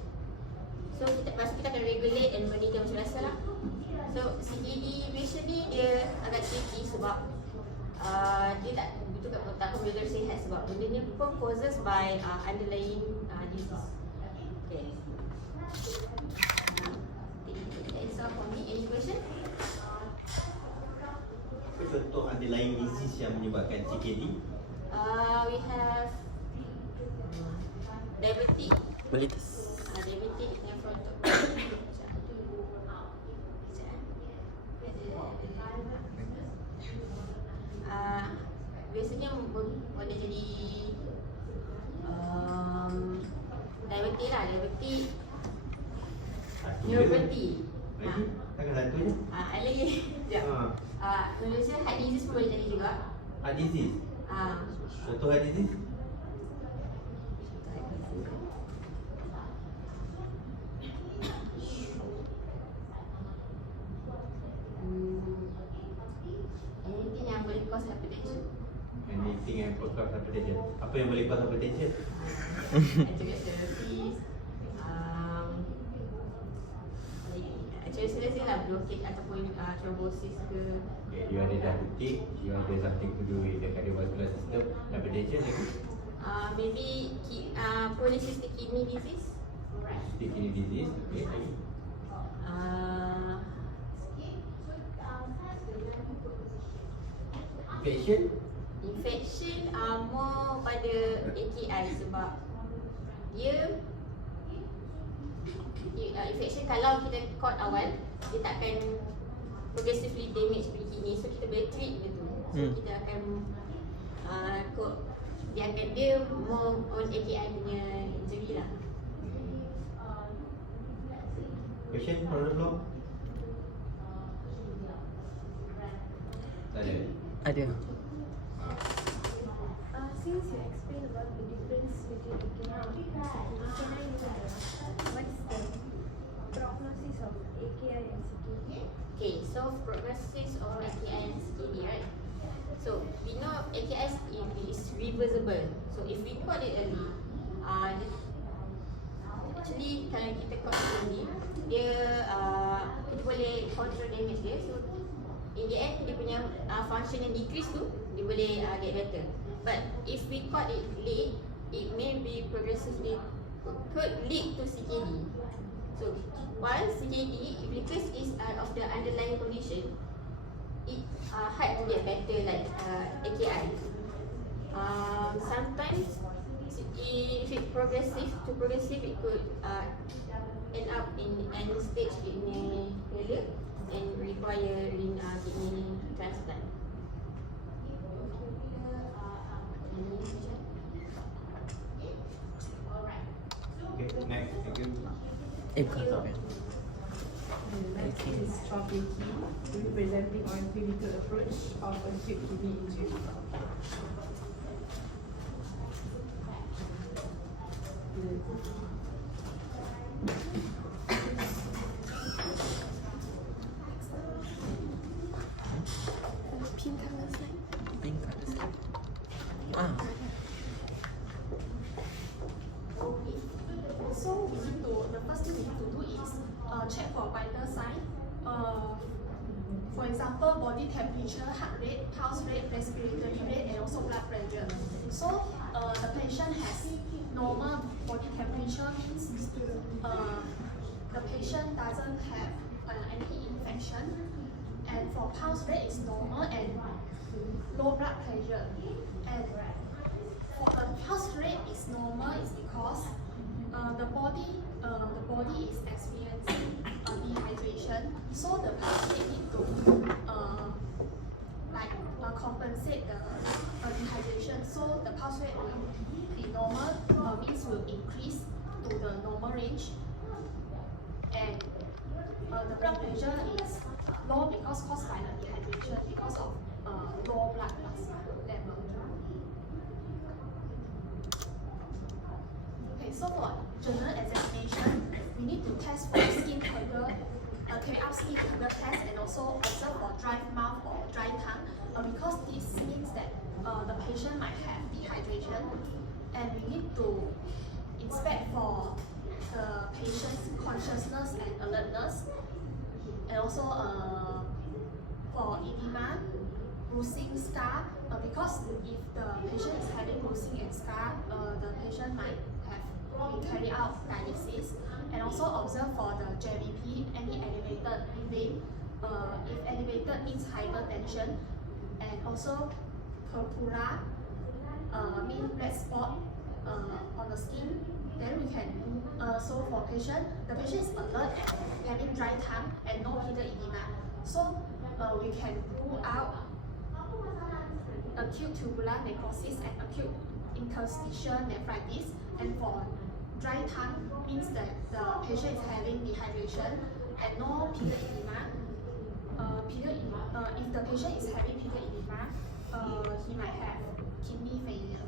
So lepas tu kita akan regulate and monitor macam biasa lah. So CKD patient ni dia agak tricky sebab dia tak betul sihat sebab benda ni pun causes by underlying disease. Okay. That's all for me. Any question? Contoh underlying disease yang menyebabkan CKD? We have diabetic. Mellitus. Diabetic nephrotoxic. Biasanya boleh jadi diabetes lah, diabetes neuropathy. Lagi? Takkan satu je? Lagi sekejap. Malaysia heart disease pun boleh jadi juga. Heart disease? Contoh heart disease? Anything yang boleh cause hypertension. Anything yang cause hypertension. Apa yang boleh cause hypertension? Atherosclerosis, atherosclerosis lah, blockade ataupun thrombosis ke. Okay, you ada diabetic, you ada something to do with the cardiovascular system, hypertension lagi? Maybe polycystic kidney disease. Polycystic kidney disease, okay, lagi? Infection more pada AKI sebab dia infection kalau kita caught awal dia takkan progressively damage kidney, so kita boleh treat dia tu. So kita akan dia more on AKI punya injury lah. Question from the floor? Tak ada? Ada. Since you explained about the difference between AKI and CKD, can I know what's the prognosis of AKI and CKD? Okay, so prognosis of AKI and CKD, right? So we know AKI is reversible. So if we caught it early, actually kalau kita caught it early, dia kita boleh control damage dia. So in the end dia punya function yang decrease tu dia boleh get better. But if we caught it late, it may be progressively could lead to CKD. So while CKD, because it's of the underlying condition, it hard to get better like AKI. Sometimes if it progressive, it could end up in end stage kidney failure and require kidney transplant. Okay, next, thank you. Bukan sampai. Next is Chopin Key, representing on clinical approach of acute kidney injury. Pink colour slide. So we need to, the first thing we need to do is check for vital signs temperature, heart rate, pulse rate, respiratory rate, and also blood pressure. So the patient has normal body temperature means the patient doesn't have any infection, and for pulse rate is normal and low blood pressure. And for the pulse rate is normal is because the body is experiencing dehydration, so the pulse rate need to compensate the dehydration. So the pulse rate will be normal, means will increase to the normal range, and the blood pressure is low because caused by the dehydration because of low blood plasma level. Okay, so for general examination, we need to test for skin turgor, carry out skin turgor test, and also observe for dry mouth or dry tongue, because this means that the patient might have dehydration, and we need to inspect for the patient's consciousness and alertness, and also for edema, bruising, scar, because if the patient is having bruising and scar, the patient might have carry out dialysis, and also observe for the JVP, any elevated vein, if elevated means hypertension, and also purpura, mean red spot on the skin. Then we can do, so for patient, the patient is alert and having dry tongue and no hidden edema. So we can rule out acute tubular necrosis and acute interstitial nephritis. And for dry tongue means that the patient is having dehydration and no pidal edema. If the patient is having pidal edema, he might have kidney failure.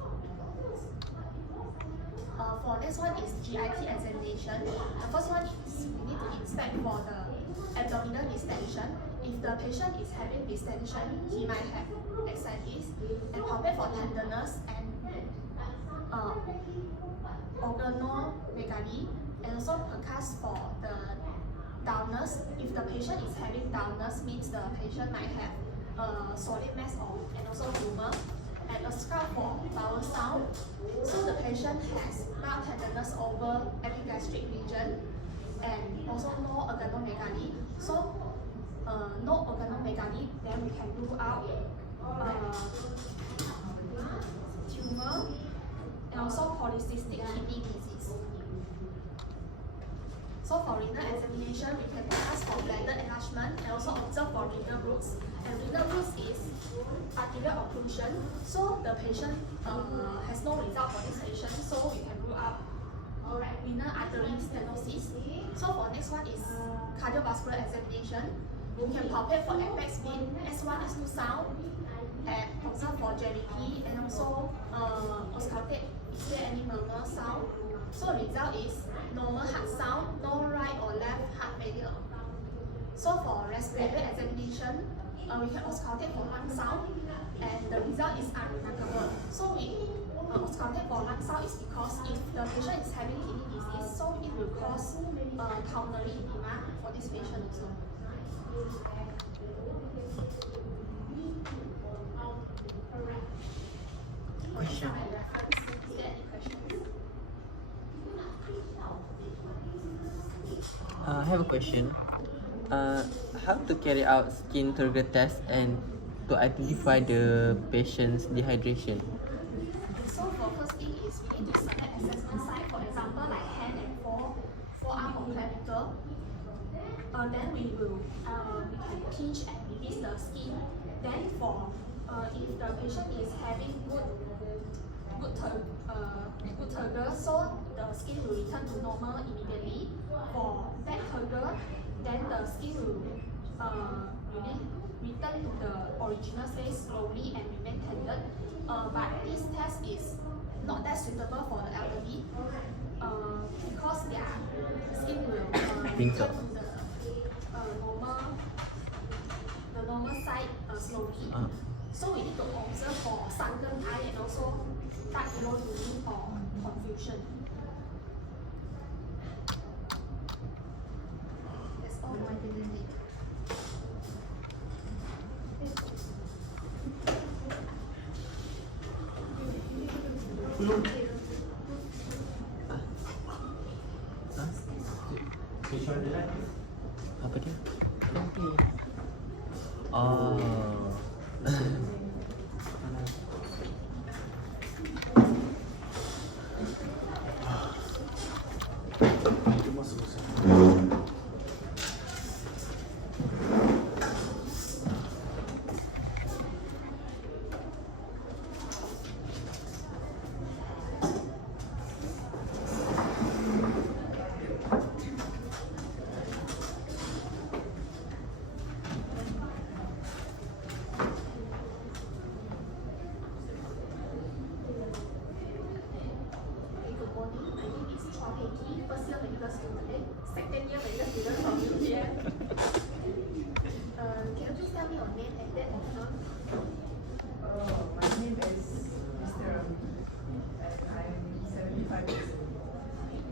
For next one is GIT examination. The first one is we need to inspect for the abdominal distension. If the patient is having distension, he might have ascites, and palpate for tenderness and organomegaly, and also percuss for the dullness. If the patient is having dullness, means the patient might have solid mass and also tumor. And a scout for bowel sound. So the patient has mild tenderness over epigastric region, and also no organomegaly. So no organomegaly, then we can rule out tumor and also polycystic kidney disease. So for renal examination, we can ask for bladder enlargement and also observe for renal roots. And renal roots is arterial occlusion. So the patient has no result for this patient, so we can rule out renal artery stenosis. So for next one is cardiovascular examination. We can palpate for apex beat, S1, S2 sound, and observe for JVP, and also auscultate is there any murmur sound. So result is normal heart sound, no right or left heart failure. So for respiratory examination, we can auscultate for lung sound, and the result is unremarkable. So we auscultate for lung sound is because if the patient is having kidney disease, so it will cause pulmonary edema for this patient also. Question. Is there any questions? I have a question. How to carry out skin turgor test and to identify the patient's dehydration? So for first thing is we need to select assessment site, for example like hand and forearm or clavicle. Then we can pinch and release the skin. Then for if the patient is having good turgor, so the skin will return to normal immediately. For bad turgor, then the skin will really return to the original state slowly and remain tender. But this test is not that suitable for the elderly because their skin will return to the normal side slowly. So we need to observe for sunken eye and also dark yellow urine or confusion. That's all I didn't need. Which one you like? Apa dia? Oh. Good morning. My name is Chua Pei Ki, first year medical student, second year medical student from UPM. Can you please tell me your name and date of birth? My name is Mr. Ravi, and I'm 75 years old.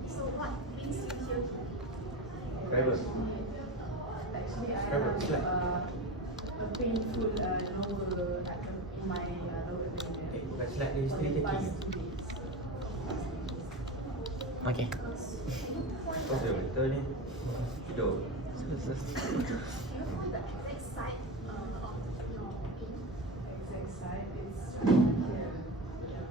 So what brings you here? Private. Actually, I Private, have a painful lower in my lower Okay, abdomen bukan slide dia for isteri the kaki. past 2 days. Okay. Kau sudah betul ni. Tidur. Do you find the exact site of your pain? Exact side is right here. Yeah,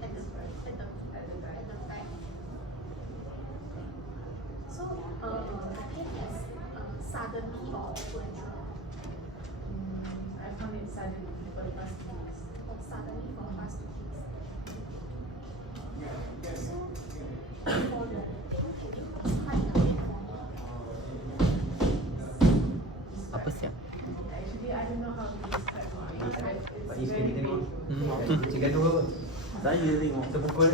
At the at the back. back. So the pain is suddenly or gradual? I found it sudden for the past 2 days. Or suddenly for the past 2 days? So for the pain, can you describe the pain for me? Apa siap? Actually, I don't know how to describe it. Pak It's isteri very tengok. painful. Cik gaduh apa? Saya tengok. Kita pukul.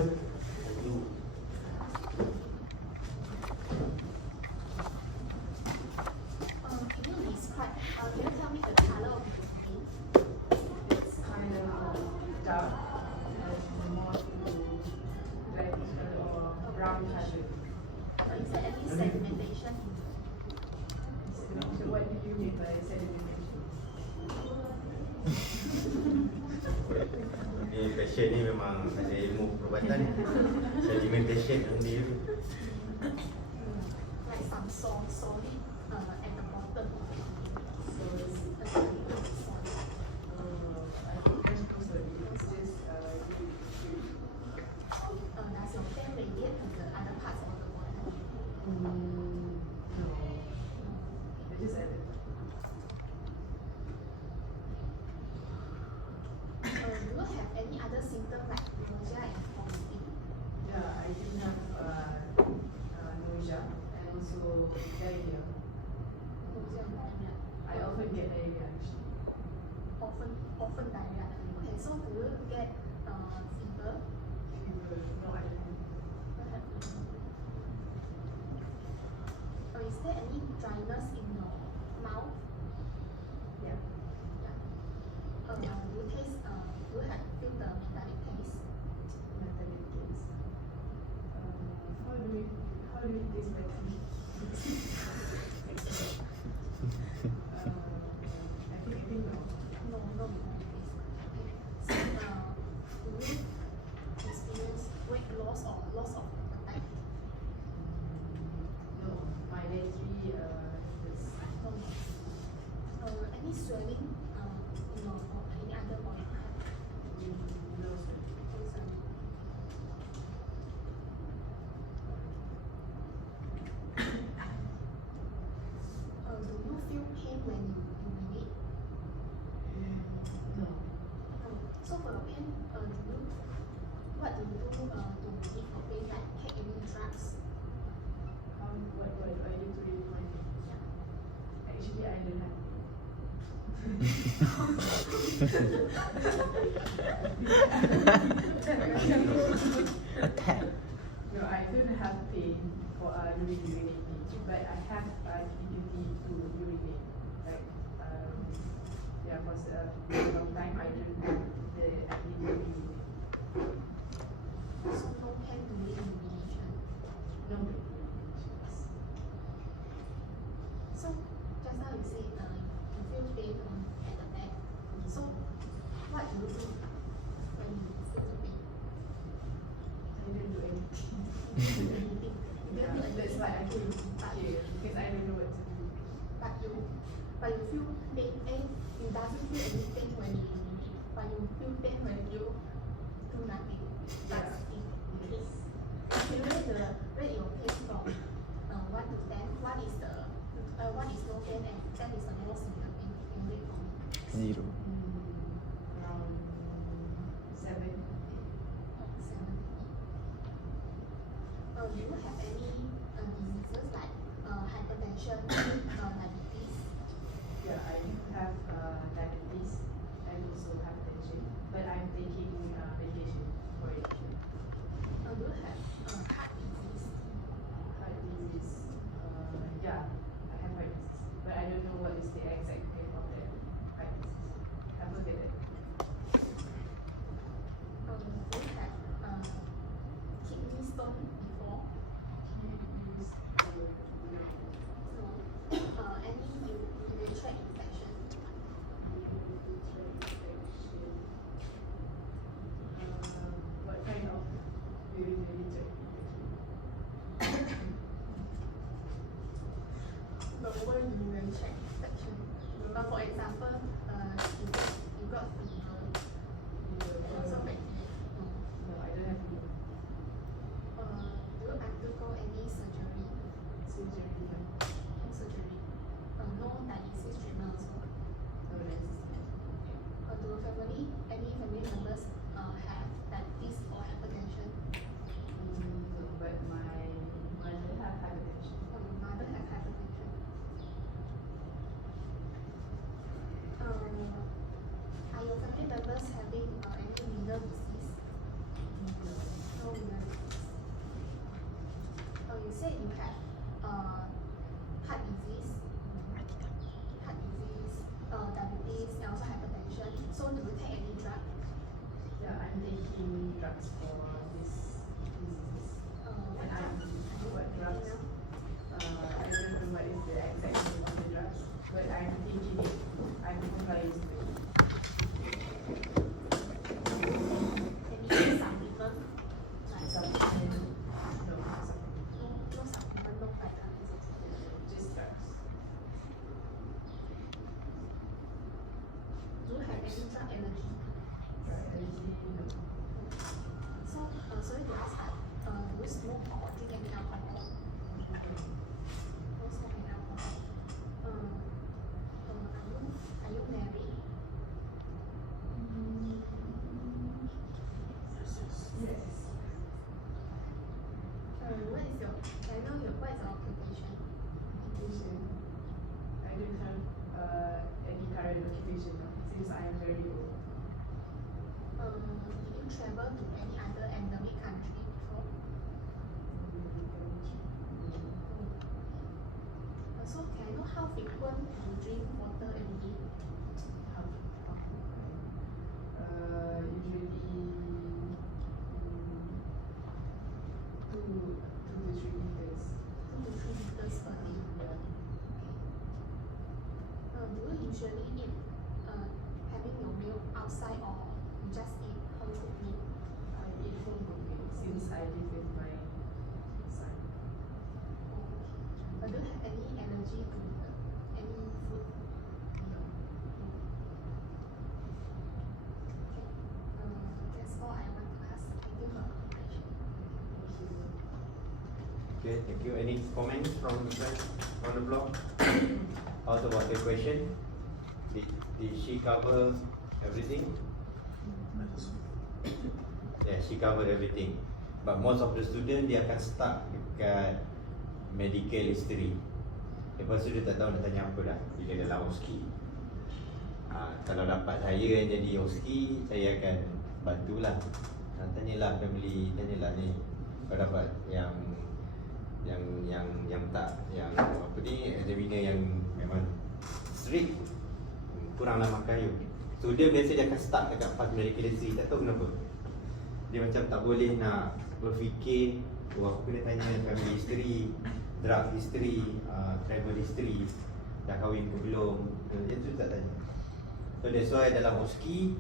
Can you describe, can you tell me the color of the pain? It's kind of dark and more to reddish or brown color. Is there any sedimentation? So what do you mean by sedimentation? Ni passion ni memang ada ilmu perubatan. Sedimentation dia. Like some solid at the bottom of the pain. So it's, Solid. I think there's no study. It's just Does your pain radiate to the other parts of the body? no. It's just at the Do you have any other symptom like nausea and vomiting? yeah, I do have nausea and also diarrhea. Nausea and diarrhea. I often get diarrhea actually. Often diarrhea. Okay, so do you get fever? Fever, no, I don't have. Or is there any dryness in your mouth? Yeah. Do you taste? Do you have feel the metallic taste? Metallic taste. How do we taste metallic? I think no. No metallic taste. Okay. So do you experience weight loss or loss of appetite? No, my dietary is No. Any swelling in your or any other body part? no sweat. No swelling. Do you feel pain when you urinate? No. So for your pain, what do you do to relieve your pain? Like take any drugs? What do I do to relieve my pain? Actually, I don't have. Attack. No, I don't have pain for during urinating, but I have difficulty to urinate. Like, yeah, for a long time I don't have the ability to urinate. So no pain during urination. No. So just now you say you feel pain at the back. So what do you do when you feel why I came here, because I don't know what to do. But you feel pain, you doesn't feel any pain when you urinate, but you feel pain when you do nothing. That's it. Yes. If you rate your pain from 1 to 10, 1 is no pain and 10 is the most severe pain. You can rate for me. 0. Around 7. 7. Do you have any diseases like hypertension, diabetes? Yeah, I do have diabetes and also hypertension, but I'm taking medication for it. Do you have heart disease? Heart disease, yeah, I have heart disease, but I don't know what is the exact name of that heart disease. Have a look at it. Do you have kidney stone before? No. Any urinary tract infection? What kind of urinary tract infection? Lower urinary tract infection. For example, you got fever. Also bacteria. No, I don't have fever. Do you undergo any surgery? Surgery, no. No surgery. No dialysis treatment also. No, that's Do any family members have diabetes or hypertension? no, but my mother have hypertension. Or your mother have hypertension? Are your family members having any renal disease? No renal disease. You said you have heart disease, diabetes, and also hypertension. So do you take any drug? Yeah, I'm taking drugs for this disease. What And I'm drug? what drugs? I don't know what is the exact name of the drugs, but I'm taking it. I'm applying it. Any supplement? Like Supplement? No, no supplement, no vitamins. just drugs. Do you have any drug allergy? Drug allergy? No. So, sorry to ask, do you smoke or drink any alcohol? No smoking alcohol. Are you married? Yes. Can I know what is your occupation? Occupation. I don't have any current occupation now, since I am very old. Did you travel to any other endemic country before? So can I know how frequent you drink water every day? Usually 2 to 3 liters. 2 to 3 liters per day. Yeah. Do you usually eat having your meal outside or you just eat home cooked meal? I eat home cooked meal since I live with my son. Do you have any allergy to any food? No. That's all I want to ask. Thank you for your cooperation. Okay, thank you. Any comments from the friends on the blog? How about the question? Did she cover everything? Yeah, she covered everything. But most of the student dia akan stuck dekat medical history. Lepas tu dia tak tahu nak tanya apa dah bila dalam OSCE. Kalau dapat saya yang jadi OSCE, saya akan bantulah. Tanyalah family, tanyalah ni. Kalau dapat yang tak, yang apa ni, examiner yang memang strict, kuranglah markah you. So dia biasa dia akan start dekat part medical history, tak tahu kenapa. Dia macam tak boleh nak berfikir, aku kena tanya family history, drug history, travel history, dah kahwin ke belum, dia tu tak tanya. So that's why dalam OSCE,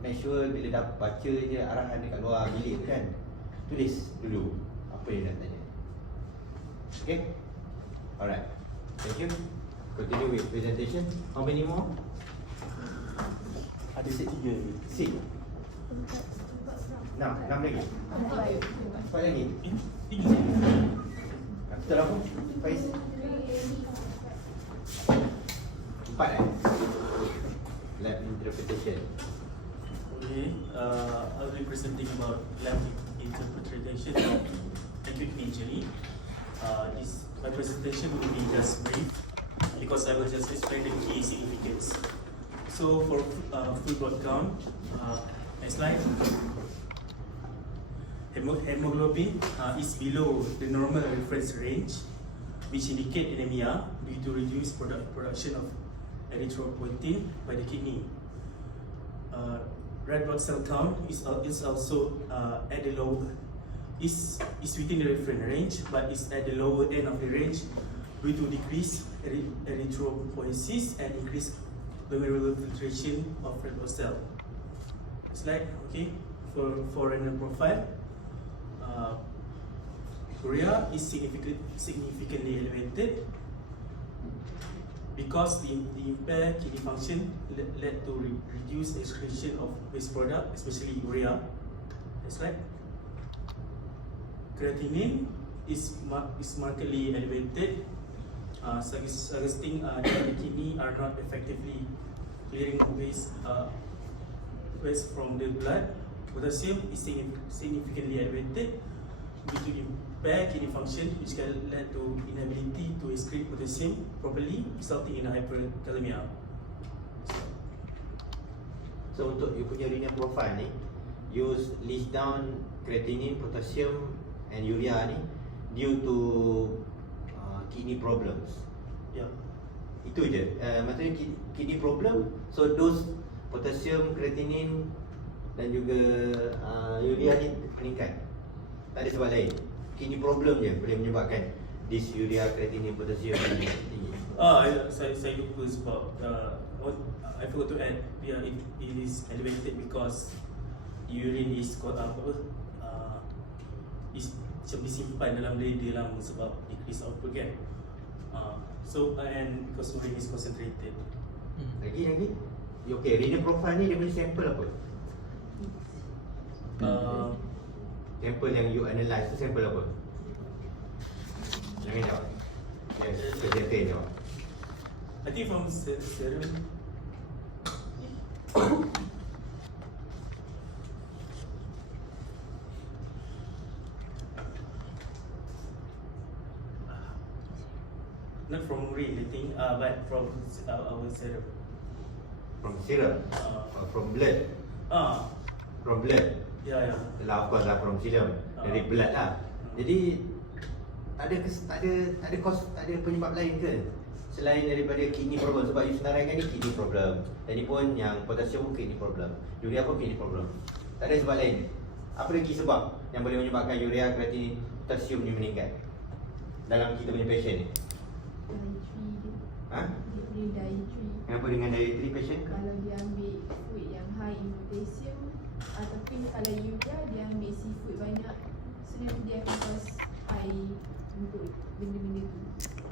make sure bila dah baca je arahan dekat luar bilik tu kan, tulis dulu apa yang nak tanya. Okay? Alright. Thank you. Continue with presentation. How many more? Ada set 3 lagi. 6. 6 lagi. 4 lagi. 3 Betul apa? Faiz? 4 Lab interpretation. Okay, I'll be presenting about lab interpretation of acute injury. My presentation will be just brief because I will just explain the key significance. So for full blood count, next slide. Hemoglobin is below the normal reference range, which indicate anemia due to reduced production of erythropoietin by the kidney. Red blood cell count is also at the low is within the reference range, but is at the lower end of the range due to decreased erythropoiesis and increased glomerular filtration of red blood cell. Slide, okay. For renal profile, urea is significantly elevated because the impaired kidney function led to reduced excretion of waste product, especially urea. Next slide. Creatinine is markedly elevated, suggesting that the kidney are not effectively clearing waste from the blood. Potassium is significantly elevated due to impaired kidney function, which can lead to inability to excrete potassium properly, resulting in hyperkalemia. So untuk you punya renal profile ni, you list down creatinine, potassium and urea ni due to kidney problems. Yeah. Itu je. Maksudnya kidney problem. So those potassium, creatinine dan juga urea ni meningkat. Tak ada sebab lain. Kidney problem je boleh menyebabkan this urea, creatinine, potassium ni tinggi. Saya lupa sebab I forgot to add, yeah, it is elevated because urine is macam disimpan dalam blender lama sebab decrease output kan. So and because urine is concentrated. Lagi okay, renal profile ni dia punya sampel apa? Sampel yang you analyse tu sampel apa? Jangan jawab. Yes, presenter jawab. I think from serum. Not from urine, I think, but from our serum. From serum? From blood? From blood? Yeah. Of course lah, from serum. Dari blood lah. Jadi tak ada penyebab lain ke selain daripada kidney problem? Sebab you senaraikan ni kidney problem, dan ni pun yang potassium pun kidney problem, urea pun kidney problem. Tak ada sebab lain. Apa lagi sebab yang boleh menyebabkan urea, creatinine, potassium ni meningkat dalam kita punya patient ni? Dietary. Kenapa dengan dietary patient? Kalau dia ambil food yang high in potassium, ataupun kalau urea dia ambil seafood banyak, so dia akan cause high untuk benda-benda tu.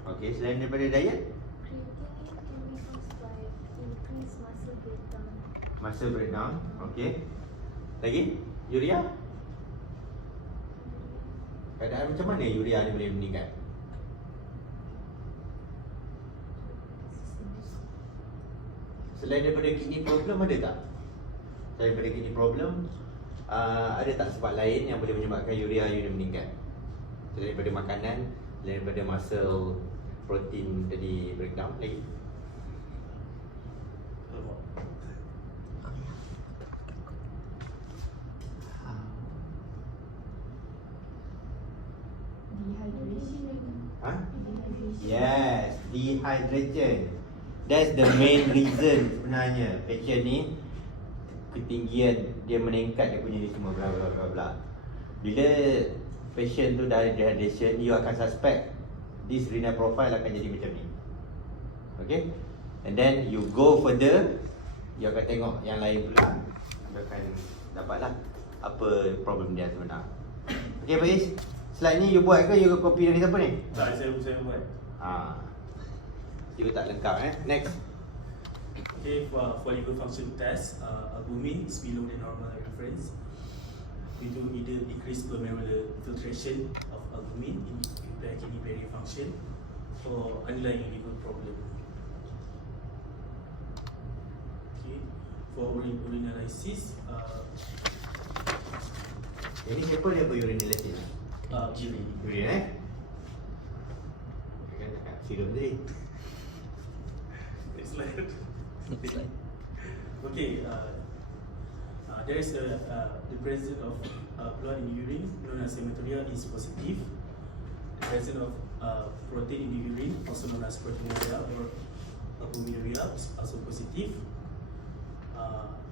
Okey, selain daripada diet? Creatinine can be caused by increased muscle breakdown. Muscle breakdown, okey. Lagi? Urea? Keadaan macam mana urea ni boleh meningkat? Selain daripada kidney problem ada tak? Selain daripada kidney problem, ada tak sebab lain yang boleh menyebabkan urea you ni meningkat? Selain daripada makanan, selain daripada muscle protein tadi breakdown lagi? Dehydration. Yes, dehydration. That's the main reason sebenarnya patient ni ketinggian dia meningkat, dia punya ni semua bla bla bla bla. Bila patient tu dah dehydration, you akan suspect this renal profile akan jadi macam ni. Okay? And then you go further, you akan tengok yang lain pula, you akan dapatlah apa problem dia sebenar. Okay Faiz? Slide ni you buat ke you copy dari siapa ni? Tak, saya buat. You tak lengkap Next. Okay, for liver function test, albumin is below the normal reference. We do either decrease glomerular filtration of albumin in impaired kidney barrier function or underlying liver problem. Okay, for urinalysis, Ini siapa dia apa urinalysis? Urine Kan cakap sirum tadi. Next slide. Next slide. Okay, there is the presence of blood in the urine known as hematuria is positive. The presence of protein in the urine, also known as proteinuria or albuminuria, is also positive.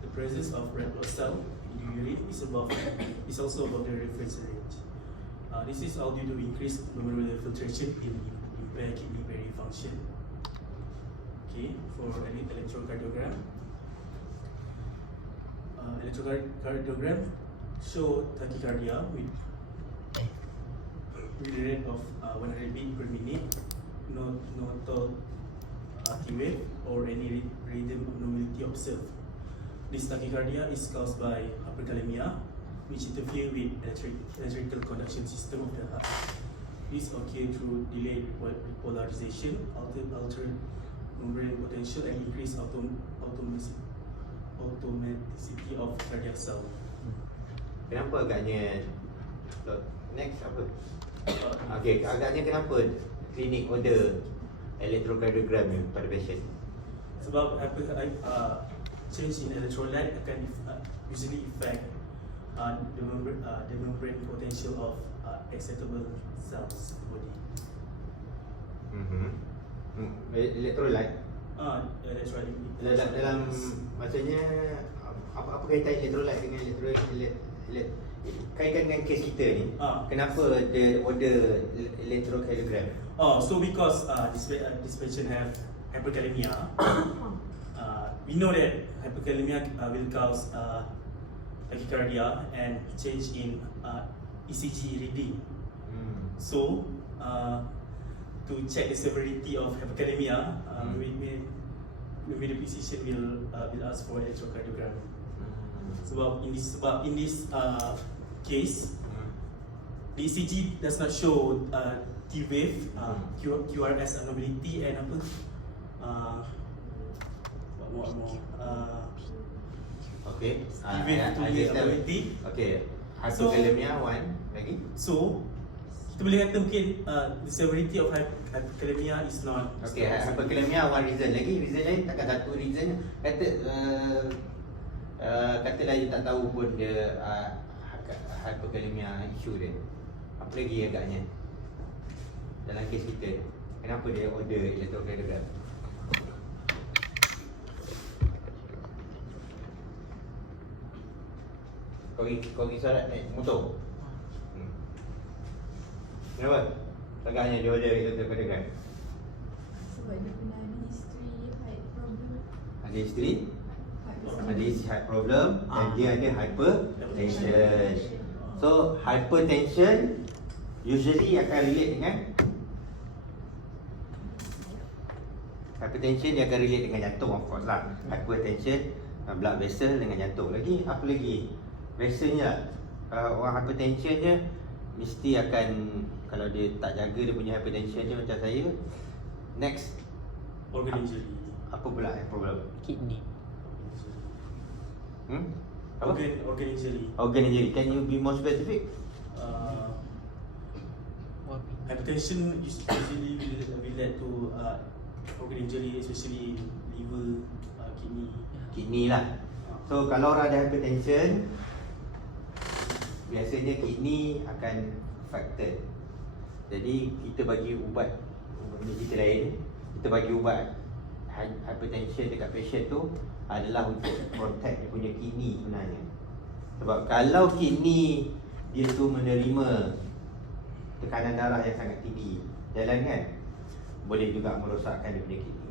The presence of red blood cell in the urine is also above the reference range. This is all due to increased glomerular filtration in impaired kidney barrier function. Okay, for electrocardiogram. Electrocardiogram show tachycardia with a rate of 100 beats per minute, no total T wave or any rhythm abnormality observed. This tachycardia is caused by hyperkalemia, which interfere with electrical conduction system of the heart. This occurs through delayed repolarization, altered membrane potential, and increased automaticity of cardiac cell. Kenapa agaknya next apa? Okay, agaknya kenapa klinik order electrocardiogram ni pada patient? Sebab change in electrolyte akan usually affect the membrane potential of excitable cells in the body. Electrolyte Electrolyte dalam maksudnya apa kaitan electrolyte dengan kaitan dengan kes kita ni? Kenapa dia order electrocardiogram? So because this patient have hyperkalemia, we know that hyperkalemia will cause tachycardia and change in ECG reading. So to check the severity of hyperkalemia, maybe the physician will ask for electrocardiogram. Sebab in this case, the ECG does not show T wave, QRS abnormality, and what more? Okay. T wave abnormality. Okay. Hyperkalemia one lagi. So kita boleh kata mungkin the severity of hyperkalemia is not. Okay, hyperkalemia one reason lagi. Reason lain takkan satu reason. Katalah you tak tahu pun dia hyperkalemia issue dia. Apa lagi agaknya dalam kes kita? Kenapa dia order electrocardiogram? Kau pergi solat naik motor? Kenapa? Agaknya dia order electrocardiogram? Sebab dia pernah ada history heart problem. Ada history? Heart Ada heart problem dan dia ada hypertension. So hypertension usually akan relate dengan hypertension, dia akan relate dengan jantung, of course lah. Hypertension, blood vessel dengan jantung. Lagi apa lagi? Vesselnya lah. Kalau orang hypertension je mesti akan, kalau dia tak jaga dia punya hypertension je macam saya, next Organ injury. apa pula yang problem? Kidney. Apa? Organ injury. Organ injury. Can you be more specific? Hypertension usually will lead to organ injury, especially liver, kidney. Kidney lah. So kalau orang ada hypertension, biasanya kidney akan affected. Jadi kita bagi ubat ni kita lain. Kita bagi ubat hypertension dekat patient tu adalah untuk protect dia punya kidney sebenarnya. Sebab kalau kidney dia tu menerima tekanan darah yang sangat tinggi jalan kan, boleh juga merosakkan dia punya kidney.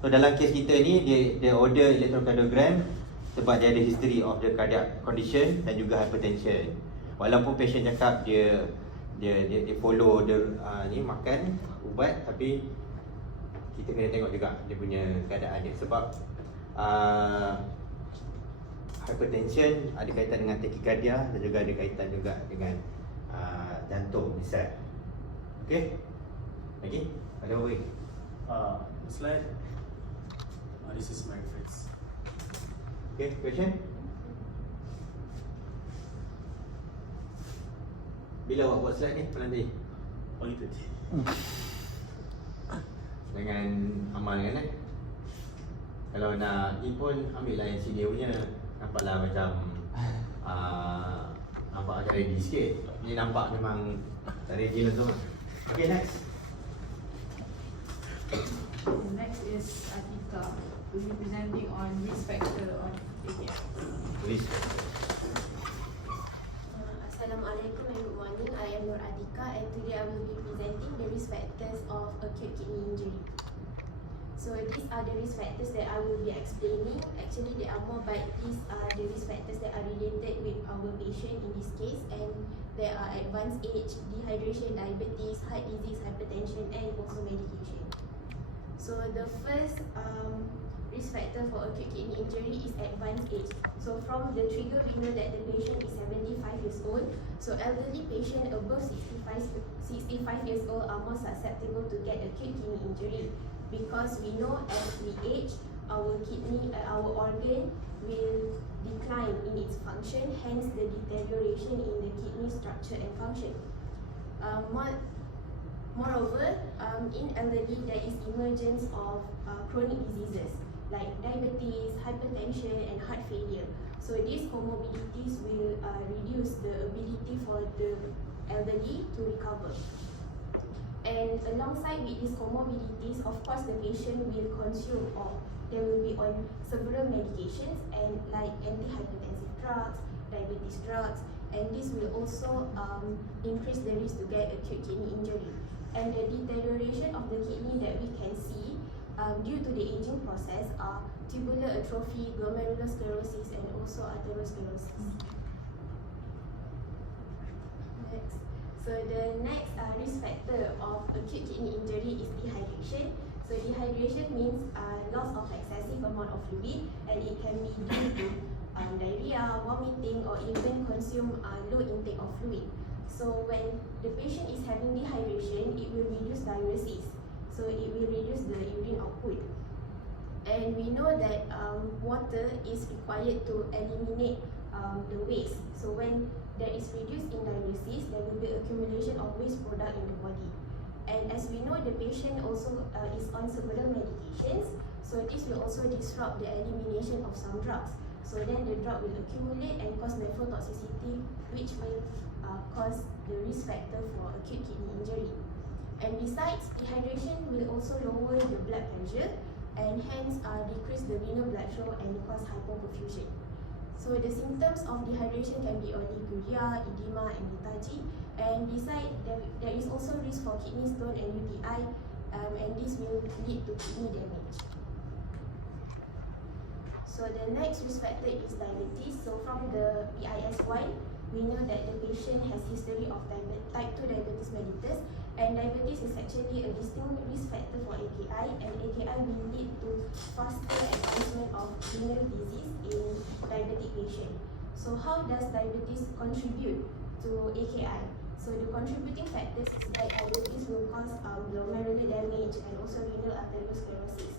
So dalam kes kita ni dia order electrocardiogram sebab dia ada history of the cardiac condition dan juga hypertension. Walaupun patient cakap dia dia follow dia ni makan ubat, tapi kita kena tengok juga dia punya keadaan dia, sebab hypertension ada kaitan dengan tachycardia dan juga ada kaitan juga dengan jantung misal. Okey? Lagi? Ada apa lagi? Slide. This is my face. Okay, question? Bila awak buat slide ni malam tadi? Pagi tadi. Dengan amalkan Kalau nak ni pun ambil lah yang senior punya. Nampaklah macam nampak agak ready sikit. Ni nampak memang tak ready lah semua. Okay, next. Next is Atika, who will be presenting on risk factor of AKI. Please. Assalamualaikum and good morning. I am Nur Adika and today I will be presenting the risk factors of acute kidney injury. So these are the risk factors that I will be explaining. Actually, there are more, but these are the risk factors that are related with our patient in this case, and there are advanced age, dehydration, diabetes, heart disease, hypertension, and also medication. So the first risk factor for acute kidney injury is advanced age. So from the trigger, we know that the patient is 75 years old. So elderly patient above 65 years old are more susceptible to get acute kidney injury, because we know as we age, our kidney, our organ will decline in its function, hence the deterioration in the kidney structure and function. Moreover, in elderly, there is emergence of chronic diseases like diabetes, hypertension, and heart failure. So these comorbidities will reduce the ability for the elderly to recover. And alongside with these comorbidities, of course, the patient will consume or they will be on several medications and like antihypertensive drugs, diabetes drugs, and this will also increase the risk to get acute kidney injury. And the deterioration of the kidney that we can see due to the aging process are tubular atrophy, glomerulosclerosis, and also atherosclerosis. Next. So the next risk factor of acute kidney injury is dehydration. So dehydration means loss of excessive amount of fluid, and it can be due to diarrhea, vomiting, or even consume low intake of fluid. So when the patient is having dehydration, it will reduce diuresis. So it will reduce the urine output. And we know that water is required to eliminate the waste. So when there is reduced in diuresis, there will be accumulation of waste product in the body. And as we know, the patient also is on several medications, so this will also disrupt the elimination of some drugs. So then the drug will accumulate and cause nephrotoxicity, which will cause the risk factor for acute kidney injury. And besides, dehydration will also lower the blood pressure and hence decrease the renal blood flow and cause hypoperfusion. So the symptoms of dehydration can be oliguria, edema, and lethargy. And besides, there is also risk for kidney stone and UTI, and this will lead to kidney damage. So the next risk factor is diabetes. So from the PIS1, we know that the patient has history of type 2 diabetes mellitus, and diabetes is actually a distinct risk factor for AKI, and AKI will lead to faster advancement of renal disease in diabetic patient. So how does diabetes contribute to AKI? So the contributing factors is that diabetes will cause glomerular damage and also renal atherosclerosis.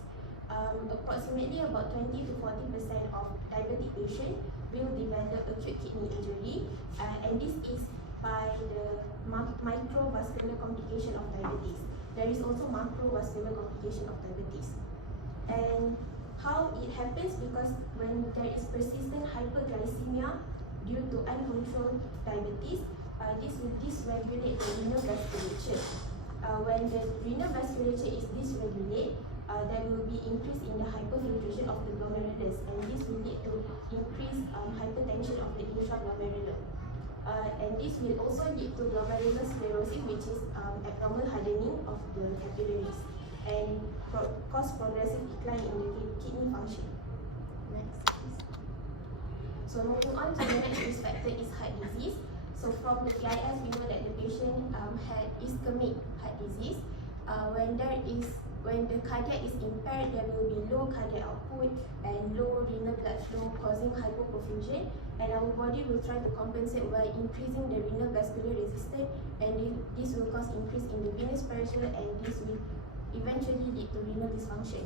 Approximately about 20 to 40% of diabetic patients will develop acute kidney injury, and this is by the microvascular complication of diabetes. There is also macrovascular complication of diabetes. And how it happens, because when there is persistent hyperglycemia due to uncontrolled diabetes, this will dysregulate the renal vasculature. When the renal vasculature is dysregulated, there will be increase in the hyperfiltration of the glomerulus, and this will lead to increased hypertension of the intraglomerular. And this will also lead to glomerulosclerosis, which is abnormal hardening of the capillaries, and cause progressive decline in the kidney function. Next, please. So moving on to the next risk factor is heart disease. So from the PIS, we know that the patient had ischemic heart disease. When the cardiac is impaired, there will be low cardiac output and low renal blood flow, causing hypoperfusion. And our body will try to compensate by increasing the renal vascular resistance, and this will cause increase in the venous pressure, and this will eventually lead to renal dysfunction.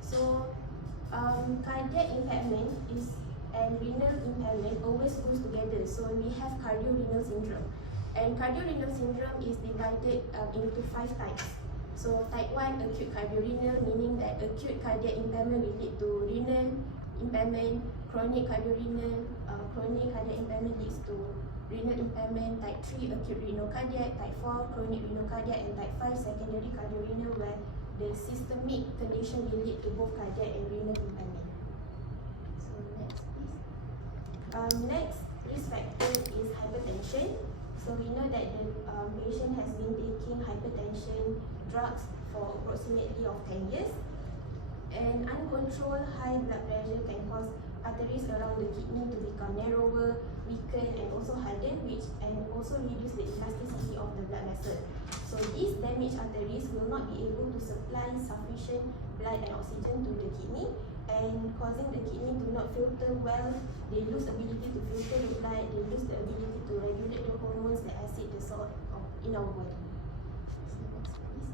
So cardiac impairment and renal impairment always goes together. So we have cardiorenal syndrome, and cardiorenal syndrome is divided into 5 types. So type 1, acute cardiorenal, meaning that acute cardiac impairment will lead to renal impairment. Chronic cardiorenal, chronic cardiac impairment leads to renal impairment. Type 3, acute renal cardiac. Type 4, chronic renal cardiac. And type 5, secondary cardiorenal, where the systemic condition will lead to both cardiac and renal impairment. So next please. Next risk factor is hypertension. So we know that the patient has been taking hypertension drugs for approximately of 10 years. And uncontrolled high blood pressure can cause arteries around the kidney to become narrower, weaken, and also harden, and also reduce the elasticity of the blood vessel. So these damaged arteries will not be able to supply sufficient blood and oxygen to the kidney, and causing the kidney to not filter well. They lose ability to filter the blood, they lose the ability to regulate the hormones, the acid, the salt in our body. So next please.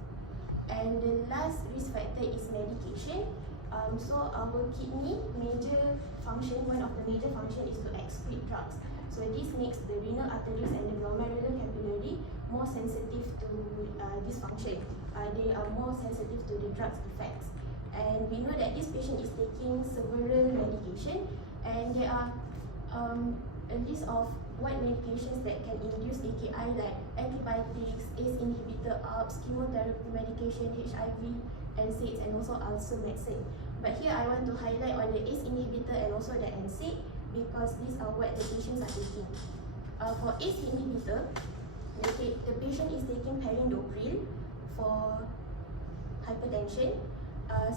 And the last risk factor is medication. So our kidney major function, one of the major function is to excrete drugs. So this makes the renal arteries and the glomerular capillary more sensitive to this function. They are more sensitive to the drugs effects. And we know that this patient is taking several medication, and there are a list of what medications that can induce AKI, like antibiotics, ACE inhibitor, ARBs, chemotherapy medication, HIV, NSAIDs, and also ulcer medicine. But here I want to highlight on the ACE inhibitor and also the NSAID, because these are what the patients are taking. For ACE inhibitor, the patient is taking perindopril for hypertension.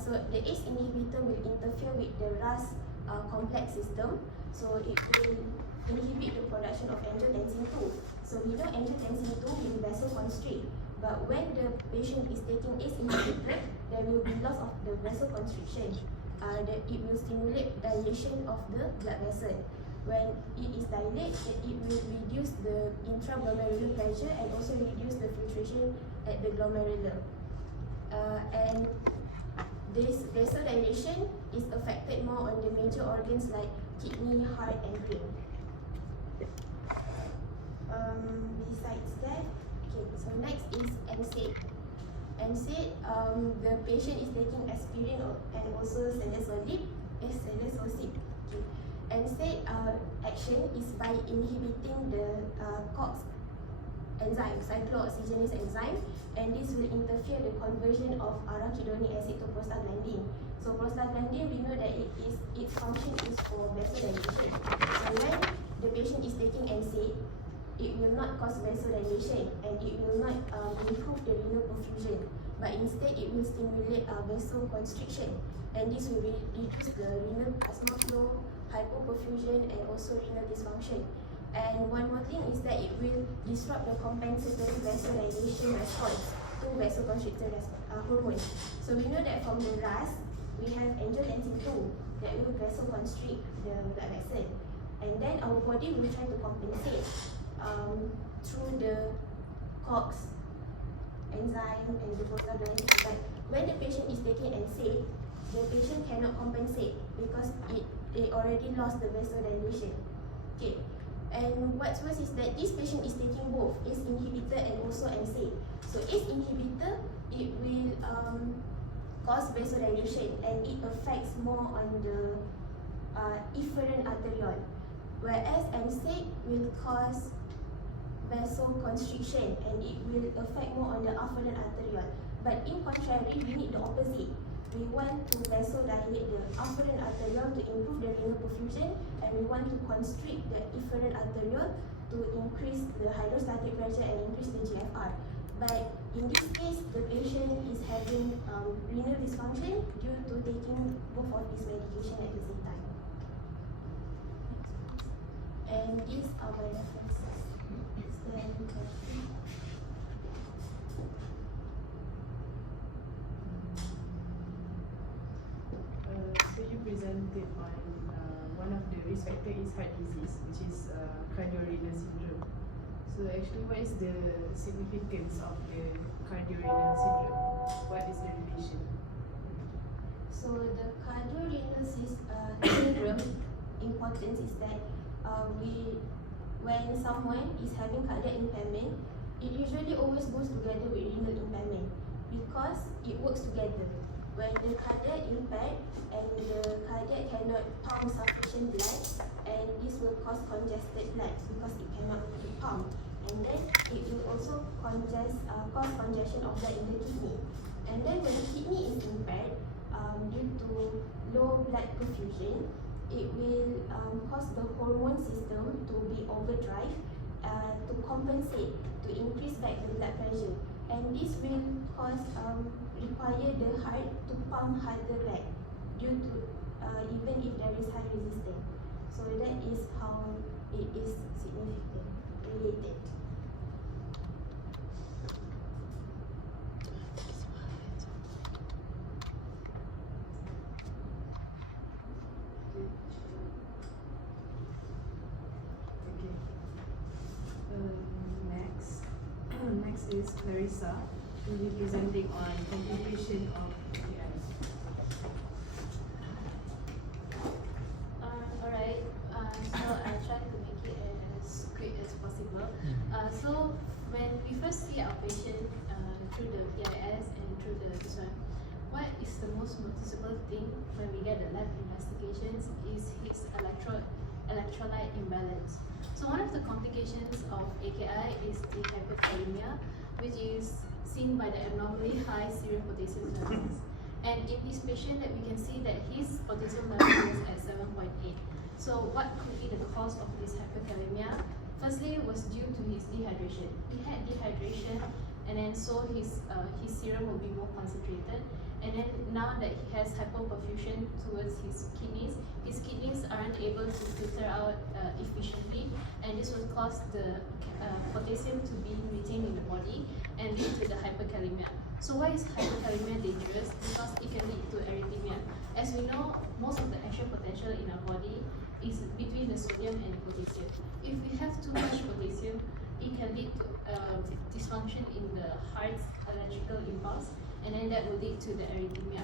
So the ACE inhibitor will interfere with the RAS complex system, so it will inhibit the production of angiotensin II. So we know angiotensin II will vasoconstrict, but when the patient is taking ACE inhibitor, there will be loss of the vasoconstriction. It will stimulate dilation of the blood vessel. When it is dilated, it will reduce the intraglomerular pressure and also reduce the filtration at the glomerular. And this vasodilation is affected more on the major organs like kidney, heart, and brain. Besides that, okay, so next is NSAID. NSAID, the patient is taking aspirin and also salicylic. Okay. NSAID action is by inhibiting the COX enzyme, cyclooxygenase enzyme, and this will interfere the conversion of arachidonic acid to prostaglandin. So prostaglandin, we know that its function is for vasodilation. So when the patient is taking NSAID, it will not cause vasodilation and it will not improve the renal perfusion, but instead it will stimulate vasoconstriction, and this will reduce the renal plasma flow, hypoperfusion, and also renal dysfunction. And one more thing is that it will disrupt the compensatory vasodilation response to vasoconstrictor hormone. So we know that from the RAS, we have angiotensin II that will vasoconstrict the blood vessel, and then our body will try to compensate through the COX enzyme and the prostaglandin. But when the patient is taking NSAID, the patient cannot compensate because it already lost the vasodilation. Okay. And what's worse is that this patient is taking both ACE inhibitor and also NSAID. So ACE inhibitor, it will cause vasodilation and it affects more on the efferent arteriole, whereas NSAID will cause vasoconstriction and it will affect more on the afferent arteriole. But in contrary, we need the opposite. We want to vasodilate the afferent arteriole to improve the renal perfusion, and we want to constrict the efferent arteriole to increase the hydrostatic pressure and increase the GFR. But in this case, the patient is having renal dysfunction due to taking both of these medication at the same time. And these are my references. and calcium. So you presented on one of the risk factor is heart disease, which is cardiorenal syndrome. So actually, what is the significance of the cardiorenal syndrome? What is the relation? So the cardiorenal syndrome importance is that when someone is having cardiac impairment, it usually always goes together with renal impairment because it works together. When the cardiac impaired and the cardiac cannot pump sufficient blood, and this will cause congested blood because it cannot be pumped, and then it will also cause congestion of blood in the kidney. And then when the kidney is impaired, due to low blood perfusion, it will cause the hormone system to be overdrive to compensate, to increase back the blood pressure. And this will require the heart to pump harder back due to even if there is heart resistance. So that is how it is significant, related. Next is Clarissa, who will be presenting on complication of PBL. Alright, so I'll try to make it as quick as possible. So when we first see our patient through the PIS and through this one, what is the most noticeable thing when we get the lab investigations is his electrolyte imbalance. So one of the complications of AKI is the hyperkalemia, which is seen by the abnormally high serum potassium levels. And in this patient, that we can see that his potassium level is at 7.8. So what could be the cause of this hyperkalemia? Firstly, it was due to his dehydration. He had dehydration, and then so his serum will be more concentrated. And then now that he has hypoperfusion towards his kidneys aren't able to filter out efficiently, and this will cause the potassium to be retained in the body and lead to the hyperkalemia. So why is hyperkalemia dangerous? Because it can lead to arrhythmia. As we know, most of the action potential in our body is between the sodium and potassium. If we have too much potassium, it can lead to dysfunction in the heart's electrical impulse, and then that will lead to the arrhythmia.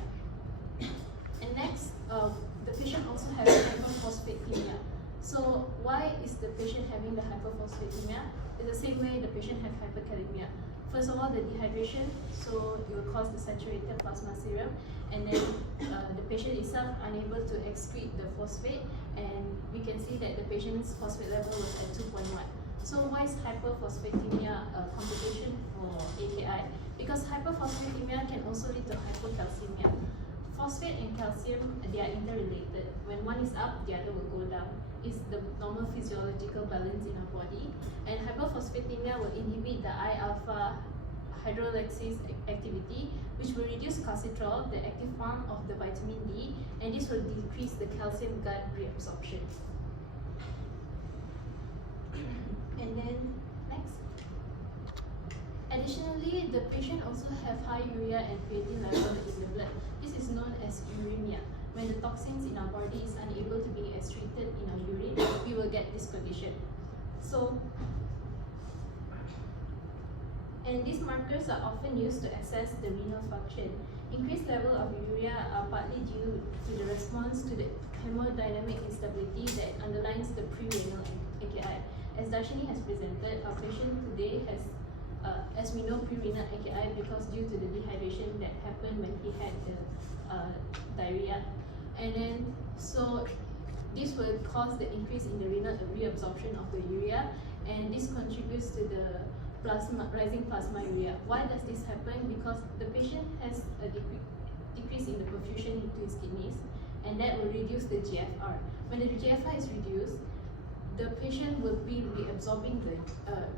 And next, the patient also has hyperphosphatemia. So why is the patient having the hyperphosphatemia? It's the same way the patient has hyperkalemia. First of all, the dehydration, so it will cause the saturated plasma serum, and then the patient itself unable to excrete the phosphate, and we can see that the patient's phosphate level was at 2.1. So why is hyperphosphatemia a complication for AKI? Because hyperphosphatemia can also lead to hypocalcemia. Phosphate and calcium, they are interrelated. When one is up, the other will go down. It's the normal physiological balance in our body. And hyperphosphatemia will inhibit the I-alpha hydrolysis activity, which will reduce calcitrol, the active form of the vitamin D, and this will decrease the calcium gut reabsorption. And then, next. Additionally, the patient also have high urea and creatine level in the blood. This is known as uremia. When the toxins in our body is unable to be excreted in our urine, we will get this condition. So, and these markers are often used to assess the renal function. Increased level of urea are partly due to the response to the hemodynamic instability that underlines the pre-renal AKI. As Darshini has presented, our patient today has, as we know, pre-renal AKI because due to the dehydration that happened when he had the diarrhea. And then, so this will cause the increase in the renal reabsorption of the urea, and this contributes to the rising plasma urea. Why does this happen? Because the patient has a decrease in the perfusion into his kidneys, and that will reduce the GFR. When the GFR is reduced, the patient will be reabsorbing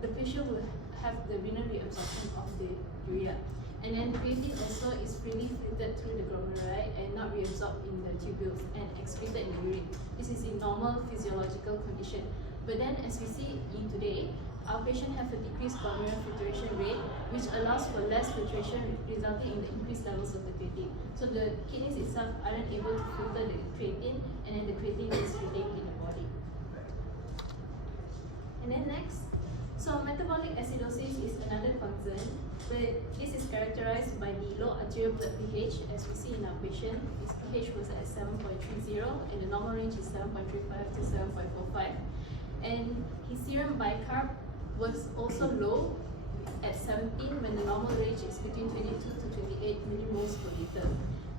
the patient will have the renal reabsorption of the urea. And then creatine also is freely filtered through the glomeruli and not reabsorbed in the tubules and excreted in the urine. This is a normal physiological condition. But then as we see in today, our patient have a decreased glomerular filtration rate, which allows for less filtration, resulting in the increased levels of the creatine. So the kidneys itself aren't able to filter the creatine, and then the creatine is retained in the body. And then next, so metabolic acidosis is another concern, but this is characterized by the low arterial blood pH, as we see in our patient. His pH was at 7.30, and the normal range is 7.35 to 7.45. And his serum bicarb was also low at 17, when the normal range is between 22 to 28 millimoles per liter.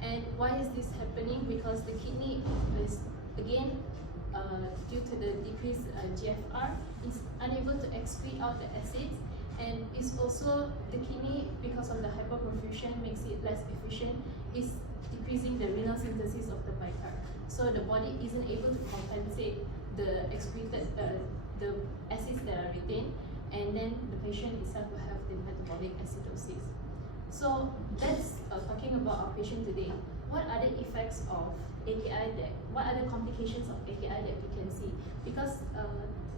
And why is this happening? Because the kidney is, again, due to the decreased GFR, is unable to excrete out the acids, and is also the kidney, because of the hyperperfusion, makes it less efficient, is decreasing the renal synthesis of the bicarb. So the body isn't able to compensate the excreted, the acids that are retained, and then the patient itself will have the metabolic acidosis. So that's talking about our patient today. What are the effects of AKI what are the complications of AKI that we can see? Because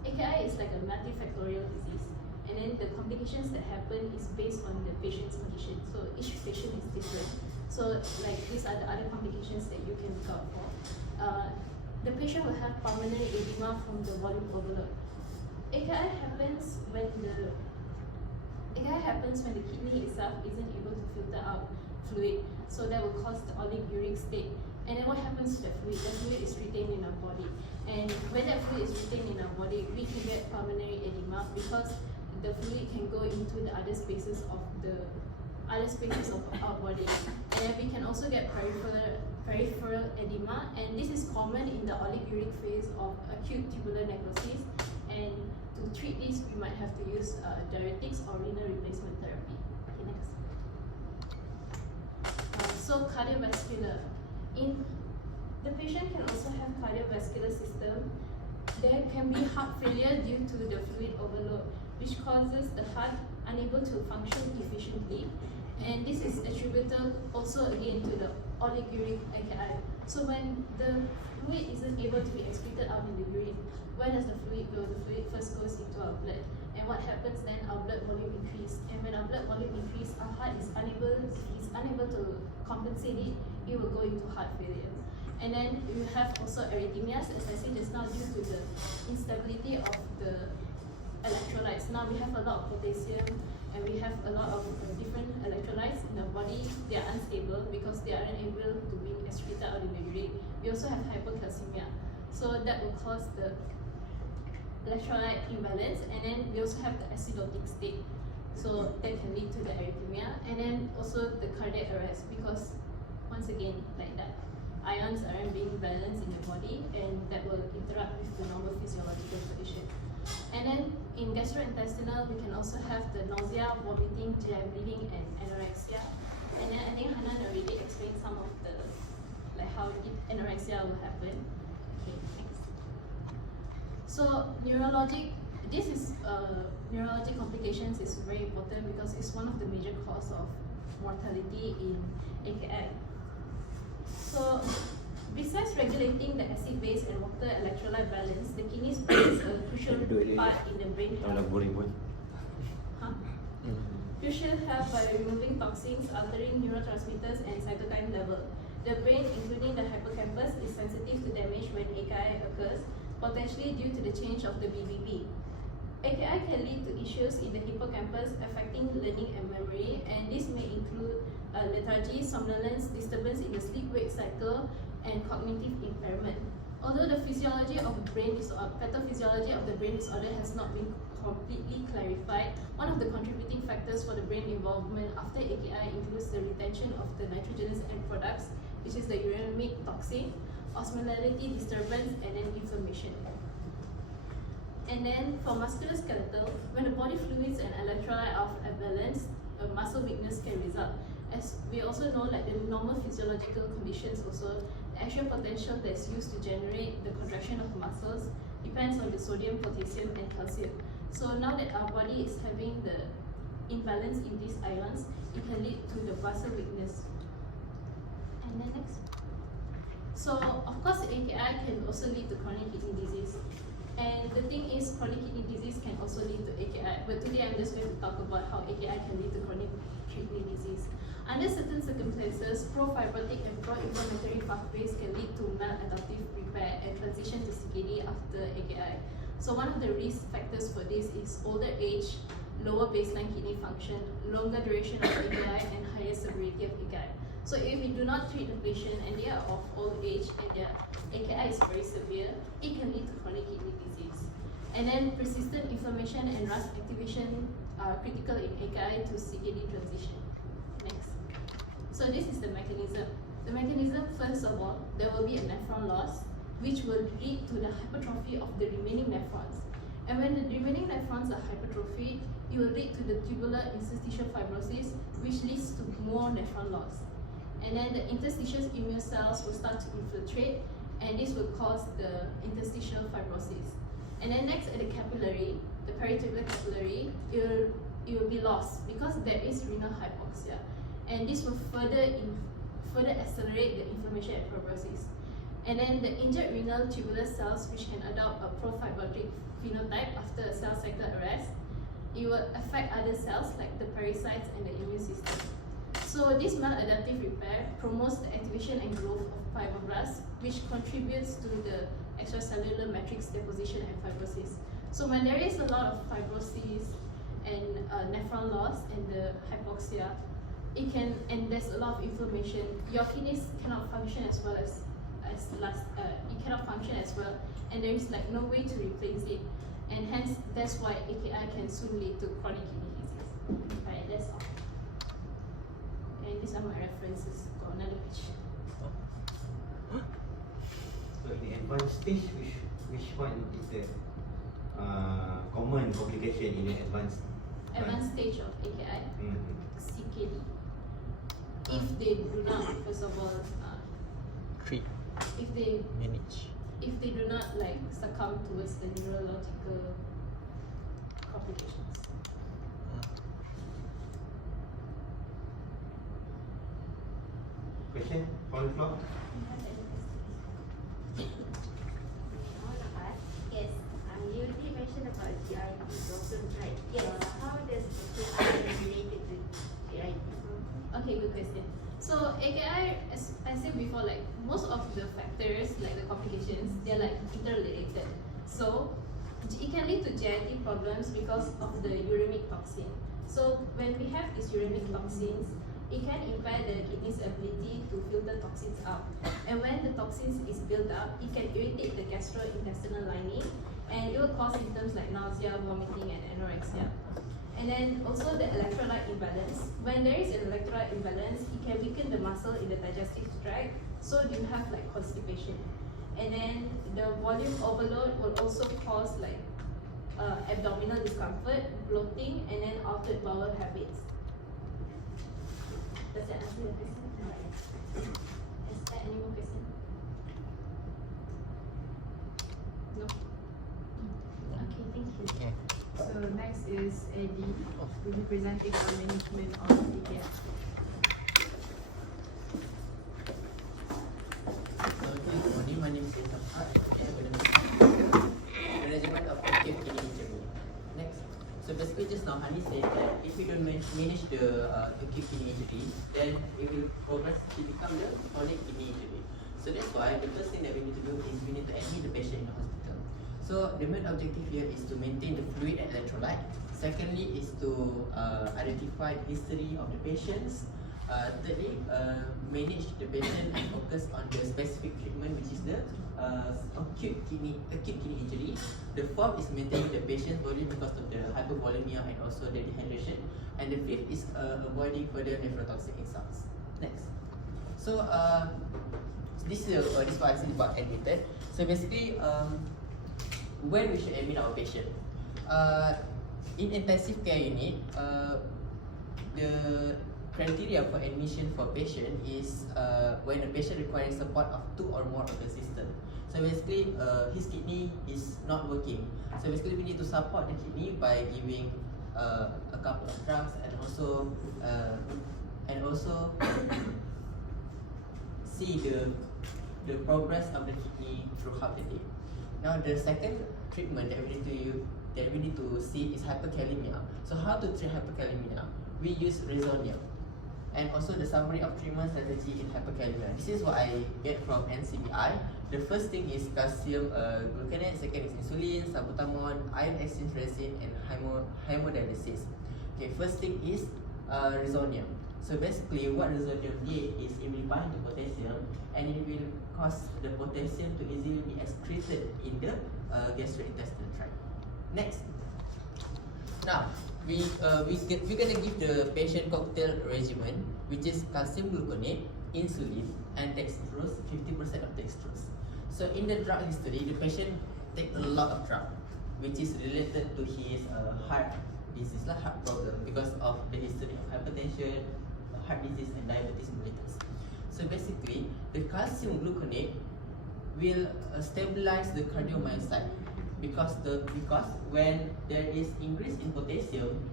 AKI is like a multifactorial disease, and then the complications that happen is based on the patient's condition. So each patient is different. So like these are the other complications that you can look out for. The patient will have pulmonary edema from the volume overload. AKI happens when the kidney itself isn't able to filter out fluid, so that will cause the oliguric state. And then what happens to the fluid? The fluid is retained in our body, and when that fluid is retained in our body, we can get pulmonary edema because the fluid can go into the other spaces of our body. And then we can also get peripheral edema, and this is common in the oliguric phase of acute tubular necrosis. And to treat this, we might have to use diuretics or renal replacement therapy. Okay, next. So cardiovascular. The patient can also have cardiovascular system. There can be heart failure due to the fluid overload, which causes the heart unable to function efficiently. And this is attributable also again to the oliguric AKI. So when the fluid isn't able to be excreted out in the urine, where does the fluid go? The fluid first goes into our blood. And what happens then? Our blood volume increases. And when our blood volume increases, our heart is unable to compensate it. It will go into heart failure. And then you have also arrhythmias, as I said just now, due to the instability of the electrolytes. Now we have a lot of potassium, and we have a lot of different electrolytes in the body. They are unstable because they are unable to be excreted out in the urine. We also have hypocalcemia, so that will cause the electrolyte imbalance. And then we also have the acidotic state, so that can lead to the arrhythmia, and then also the cardiac arrest, because once again, like that, ions aren't being balanced in the body, and that will interrupt with the normal physiological condition. And then in gastrointestinal, we can also have the nausea, vomiting, GI bleeding, and anorexia. And then I think Hanan already explained some of the, like how anorexia will happen. Okay, next. So neurologic complications is very important because it's one of the major causes of mortality in AKI. So besides regulating the acid-base and water electrolyte balance, the kidneys plays a crucial part in the brain health. Crucial health by removing toxins, altering neurotransmitters and cytokine level. The brain, including the hippocampus, is sensitive to damage when AKI occurs, potentially due to the change of the BBB. AKI can lead to issues in the hippocampus affecting learning and memory, and this may include lethargy, somnolence, disturbance in the sleep-wake cycle, and cognitive impairment. Although the physiology of the brain pathophysiology of the brain disorder has not been completely clarified, one of the contributing factors for the brain involvement after AKI includes the retention of the nitrogenous end products, which is the uremic toxin, osmolality disturbance, and then inflammation. And then for musculoskeletal, when the body fluids and electrolyte are off balance, muscle weakness can result. As we also know, like the normal physiological conditions also, the actual potential that's used to generate the contraction of muscles depends on the sodium, potassium, and calcium. So now that our body is having the imbalance in these ions, it can lead to the muscle weakness. And then next. So of course, AKI can also lead to chronic kidney disease. And the thing is, chronic kidney disease can also lead to AKI. But today I'm just going to talk about how AKI can lead to chronic kidney disease. Under certain circumstances, pro-fibrotic and pro-inflammatory pathways can lead to maladaptive repair and transition to CKD after AKI. So one of the risk factors for this is older age, lower baseline kidney function, longer duration of AKI, and higher severity of AKI. So if we do not treat the patient and they are of old age and their AKI is very severe, it can lead to chronic kidney disease. And then persistent inflammation and RAS activation are critical in AKI to CKD transition. Next. So this is the mechanism. The mechanism, first of all, there will be a nephron loss, which will lead to the hypertrophy of the remaining nephrons. And when the remaining nephrons are hypertrophied, it will lead to the tubular interstitial fibrosis, which leads to more nephron loss. And then the interstitial immune cells will start to infiltrate, and this will cause the interstitial fibrosis. And then next at the capillary, the peritubular capillary, it will be lost because there is renal hypoxia. And this will further accelerate the inflammation and fibrosis. And then the injured renal tubular cells, which can adopt a pro-fibrotic phenotype after a cell cycle arrest, it will affect other cells like the pericytes and the immune system. So this maladaptive repair promotes the activation and growth of fibroblasts, which contributes to the extracellular matrix deposition and fibrosis. So when there is a lot of fibrosis and nephron loss and the hypoxia, and there's a lot of inflammation, your kidneys cannot function as well it cannot function as well, and there is like no way to replace it, and hence that's why AKI can soon lead to chronic kidney disease. Right, that's all. And these are my references. Got another page. So in the advanced stage, which one is the common complication in the Advanced stage of AKI, CKD. If they do not, first of all, Treat, if they manage. do not like succumb towards the neurological complications. Question on the floor? Yes, you did mention about GIT problems, right? Yes. How does AKI related to GIT? Okay, good question. So AKI, as I said before, like most of the factors, like the complications, they're like interrelated. So it can lead to GIT problems because of the uremic toxin. So when we have these uremic toxins, it can impair the kidney's ability to filter toxins out. And when the toxins is built up, it can irritate the gastrointestinal lining, and it will cause symptoms like nausea, vomiting, and anorexia. And then also the electrolyte imbalance. When there is an electrolyte imbalance, it can weaken the muscle in the digestive tract, so you have like constipation. And then the volume overload will also cause like abdominal discomfort, bloating, and then altered bowel habits. Does that answer your question? Is there any more question? No? Okay, thank you. Okay. So next is Eddie, who will be presenting on management of AKI. Okay, good morning. My name is Eddie. Management of acute kidney injury. Next. So basically, just now Hani said that if you don't manage the acute kidney injury, then it will progressively become the chronic kidney injury. So that's why the first thing that we need to do is we need to admit the patient in the hospital. So the main objective here is to maintain the fluid and electrolyte. Secondly is to identify the history of the patients. Thirdly, manage the patient and focus on the specific treatment, which is the acute kidney injury. The fourth is maintaining the patient's volume because of the hypovolemia and also the dehydration. And the fifth is avoiding further nephrotoxic insults. Next. So this is what I said about admitted. So basically, when we should admit our patient. In intensive care unit, the criteria for admission for patient is when a patient requires support of 2 or more organ system. So basically, his kidney is not working. So basically, we need to support the kidney by giving a couple of drugs and also see the progress of the kidney throughout the day. Now the second treatment that we need to see is hyperkalemia. So how to treat hyperkalemia? We use Rezonia. And also the summary of treatment strategy in hyperkalemia. This is what I get from NCBI. The first thing is calcium gluconate, second is insulin, salbutamol, iron exchange resin, and hemodialysis. Okay, first thing is Rezonia. So basically what Rezonia did is it will bind the potassium and it will cause the potassium to easily be excreted in the gastrointestinal tract. Next. Now, we're gonna give the patient cocktail regimen, which is calcium gluconate, insulin, and dextrose, 50% of dextrose. So in the drug history, the patient take a lot of drug, which is related to his heart disease, heart problem, because of the history of hypertension, heart disease, and diabetes mellitus. So basically, the calcium gluconate will stabilize the cardiomyocyte. Because when there is increase in potassium,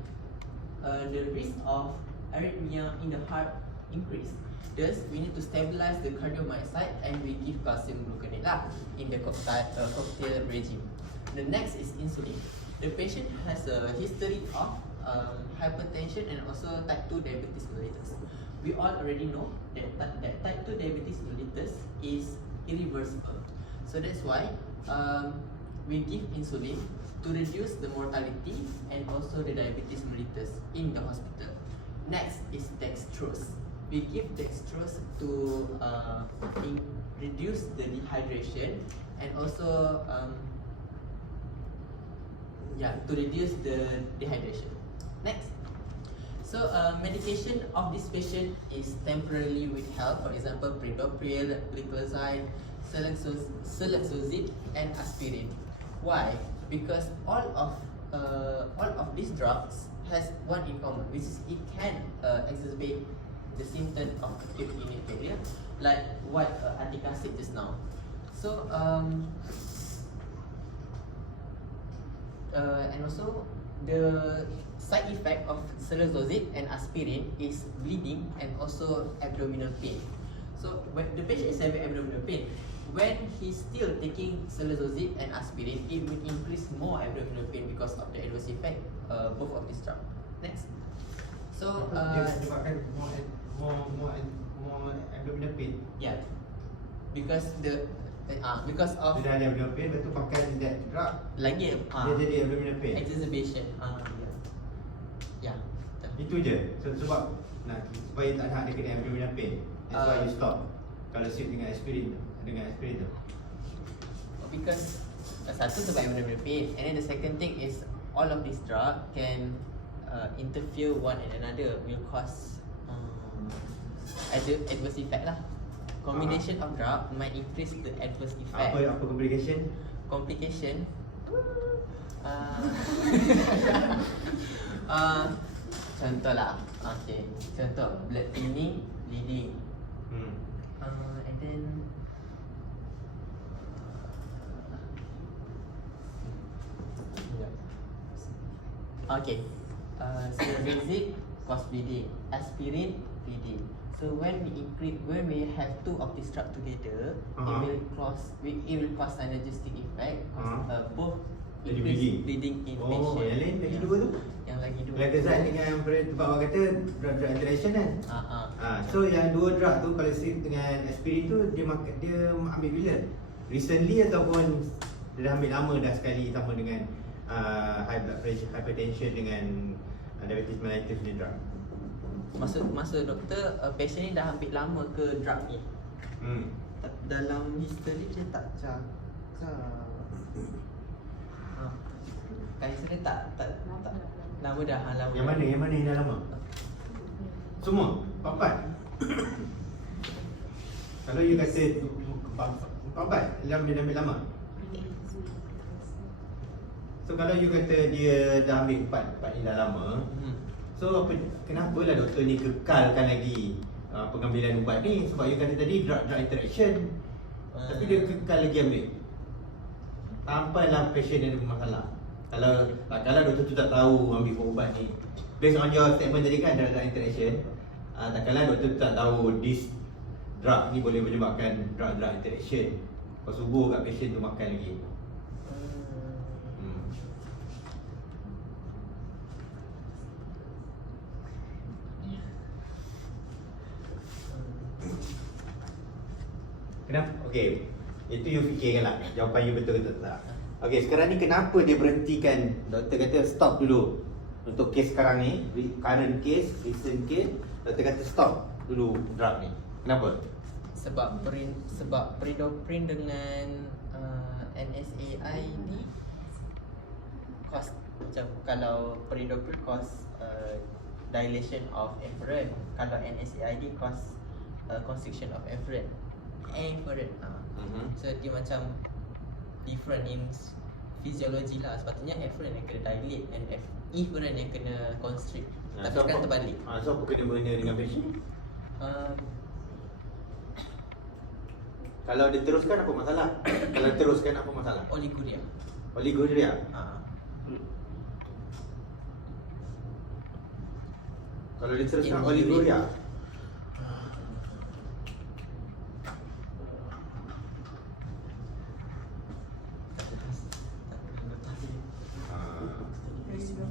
the risk of arrhythmia in the heart increase. Thus, we need to stabilize the cardiomyocyte and we give calcium gluconate in the cocktail regime. The next is insulin. The patient has a history of hypertension and also type 2 diabetes mellitus. We all already know that type 2 diabetes mellitus is irreversible. So that's why we give insulin to reduce the mortality and also the diabetes mellitus in the hospital. Next is dextrose. We give dextrose to reduce the dehydration and also to reduce the dehydration. Next. So medication of this patient is temporarily withheld. For example, predopryl, glycoside, celecoxib, and aspirin. Why? Because all of these drugs has one in common, which is it can exacerbate the symptom of acute kidney failure, like what Atika said just now. So and also the side effect of celecoxib and aspirin is bleeding and also abdominal pain. So when the patient is having abdominal pain, when he's still taking celecoxib and aspirin, it will increase more abdominal pain because of the adverse effect both of these drugs. Next. So dia sebabkan more abdominal pain. Yeah, because of dia dah ada abdominal pain, betul pakai that drug lagi dia jadi abdominal pain. exacerbation. Yeah. Itu je. Sebab supaya tak nak dia kena abdominal pain. That's why you stop. Kalau sip dengan aspirin tu. Because satu sebab abdominal pain, and then the second thing is all of these drug can interfere one and another, will cause adverse effect lah. Combination of drug might increase the adverse effect. Apa complication? Complication. Contoh lah. Okay. Contoh blood thinning, bleeding. And then okay. Celecoxib cause bleeding, aspirin bleeding. So when we have two of these drugs together, it will cause synergistic effect. Both jadi increase bleeding in patient. Yang lain lagi dua tu? Yang lagi dua. Glycoside dengan tempat awak kata drug interaction kan? So yang dua drug tu kalau sip dengan aspirin tu dia ambil bila? Recently ataupun dia dah ambil lama dah sekali sama dengan high blood pressure, hypertension dengan diabetes mellitus ni drug? Masa doktor, patient ni dah ambil lama ke drug ni? Dalam history dia tak cakap. History tak lama dah. Lama. Yang mana yang dah lama? Semua? 4? Kalau you kata 4 dia ambil lama. So kalau you kata dia dah ambil 4 ni dah lama, so kenapa lah doktor ni kekalkan lagi pengambilan ubat ni? Sebab you kata tadi drug interaction, tapi dia kekal lagi ambil sampailah patient ada masalah. Kalau doktor tu tak tahu ambil ubat ni, based on your statement tadi kan drug interaction, takkanlah doktor tu tak tahu this drug ni boleh menyebabkan drug interaction, kau suruh kat patient tu makan lagi. Hmm. Kenapa? Okay, itu you fikirkan lah jawapan you betul ke tak. Okay, sekarang ni kenapa dia berhentikan? Doktor kata stop dulu untuk kes sekarang ni, current case, recent case. Doktor kata stop dulu drug ni. Kenapa? Sebab predoprin dengan NSAID cause macam kalau predoprin cause dilation of afferent, kalau NSAID cause constriction of afferent. So dia macam different in physiology lah. Sepatutnya afferent yang kena dilate and efferent yang kena constrict. Tapi so sekarang terbalik. So apa kena mengena dengan patient? Kalau dia teruskan apa masalah? Kalau teruskan apa masalah? Oliguria. Oliguria. Kalau dia teruskan oliguria.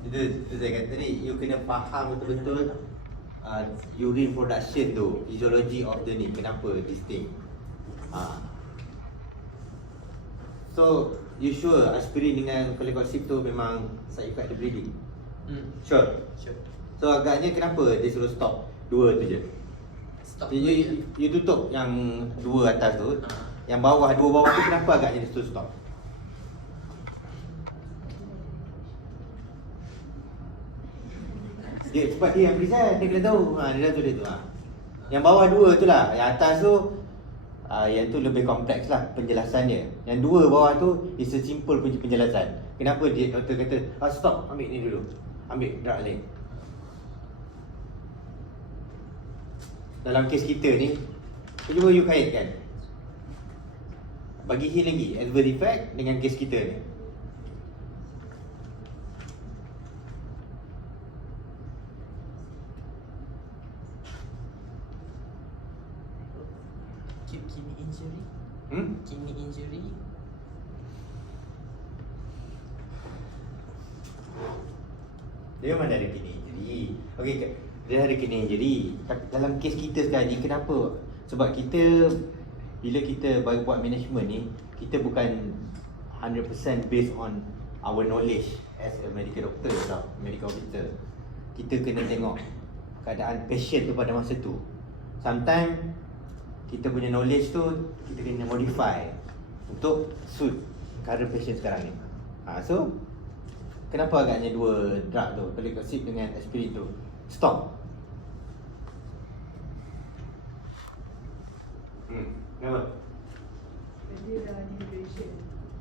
Itu saya kata tadi, you kena faham betul-betul urine production tu, physiology of the ni, kenapa distinct. So, you sure aspirin dengan cholecalcium tu memang side effect the bleeding? Sure? Sure. So, agaknya kenapa dia suruh stop dua tu je? Stop. You tutup yang dua atas tu, yang bawah, dua bawah tu kenapa agaknya dia suruh stop? Dia cepat dia yang present, dia kena tahu. Dia dah tulis tu. Yang bawah dua tu lah. Yang atas tu yang tu lebih kompleks lah penjelasannya. Yang dua bawah tu is a simple punya penjelasan. Kenapa dia doktor kata stop, ambil ni dulu. Ambil drug lain. Dalam kes kita ni, cuba you kaitkan. Bagi he lagi adverse effect dengan kes kita ni. Kidney injury. Kidney injury. Dia memang ada kidney injury. Okey, dia ada kidney injury. Tapi dalam kes kita sekarang ni kenapa? Sebab kita bila kita buat management ni, kita bukan 100% based on our knowledge as a medical doctor atau medical officer. Kita kena tengok keadaan patient tu pada masa tu. Sometimes kita punya knowledge tu kita kena modify untuk suit current patient sekarang ni. So kenapa agaknya dua drug tu, cholecalcium dengan aspirin tu stop? Kenapa? Dia dah dehydration.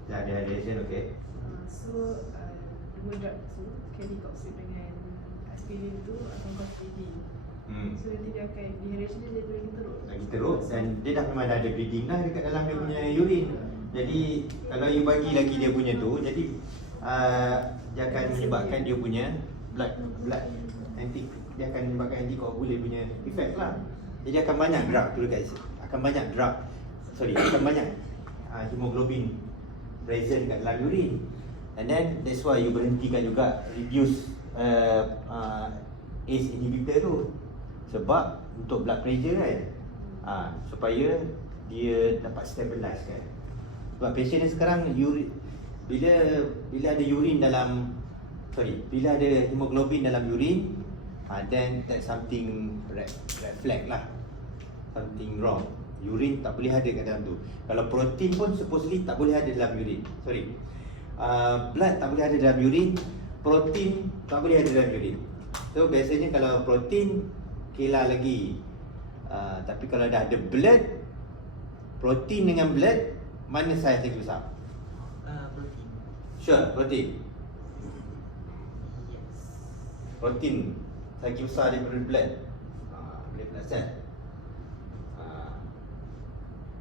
Dah dehydration, okey. So dua drug tu, cholecalcium dengan aspirin tu akan cause bleeding. So nanti dia akan dehydration dia jadi lagi teruk. Lagi teruk dan dia dah memang dah ada bleeding lah dekat dalam dia punya urine. Jadi kalau you bagi lagi dia punya tu, jadi dia akan menyebabkan dia punya blood dia akan menyebabkan anticoagulant punya effect lah. Jadi akan banyak drug tu dekat akan banyak hemoglobin present kat dalam urine. And then that's why you berhentikan juga reduce ACE inhibitor tu. Sebab untuk blood pressure kan, supaya dia dapat stabilize kan. Sebab patient ni sekarang bila ada urine dalam bila ada hemoglobin dalam urine, then that's something red flag lah. Something wrong. Urine tak boleh ada kat dalam tu. Kalau protein pun supposedly tak boleh ada dalam urine. Blood tak boleh ada dalam urine, protein tak boleh ada dalam urine. So biasanya kalau protein kela lagi. Tapi kalau dah ada blood, protein dengan blood, mana saiz lagi besar? Protein. Sure, protein. Yes. Protein lagi besar daripada blood. Red blood cell.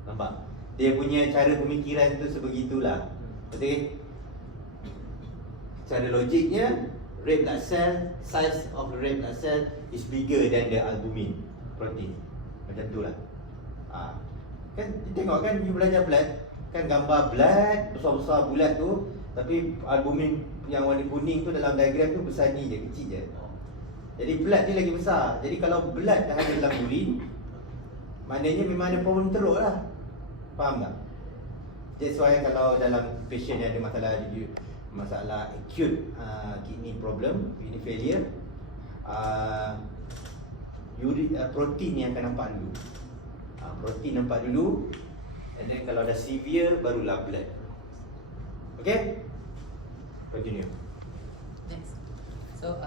Nampak? Dia punya cara pemikiran tu sebegitulah. Betul? Cara logiknya, red blood cell, size of the red blood cell is bigger than the albumin protein. Macam tu lah. Kan, you tengok kan, you belajar blood, kan gambar blood besar-besar bulat tu, tapi albumin yang warna kuning tu dalam diagram tu besar ni je, kecil je. Jadi blood ni lagi besar. Jadi kalau blood dah ada dalam urin, maknanya memang ada problem teruk lah. Faham tak? That's why kalau dalam patient yang ada masalah acute kidney problem, kidney failure, protein yang akan nampak dulu. Protein nampak dulu, and then kalau dah severe barulah blood. Okay? Continue. Next. So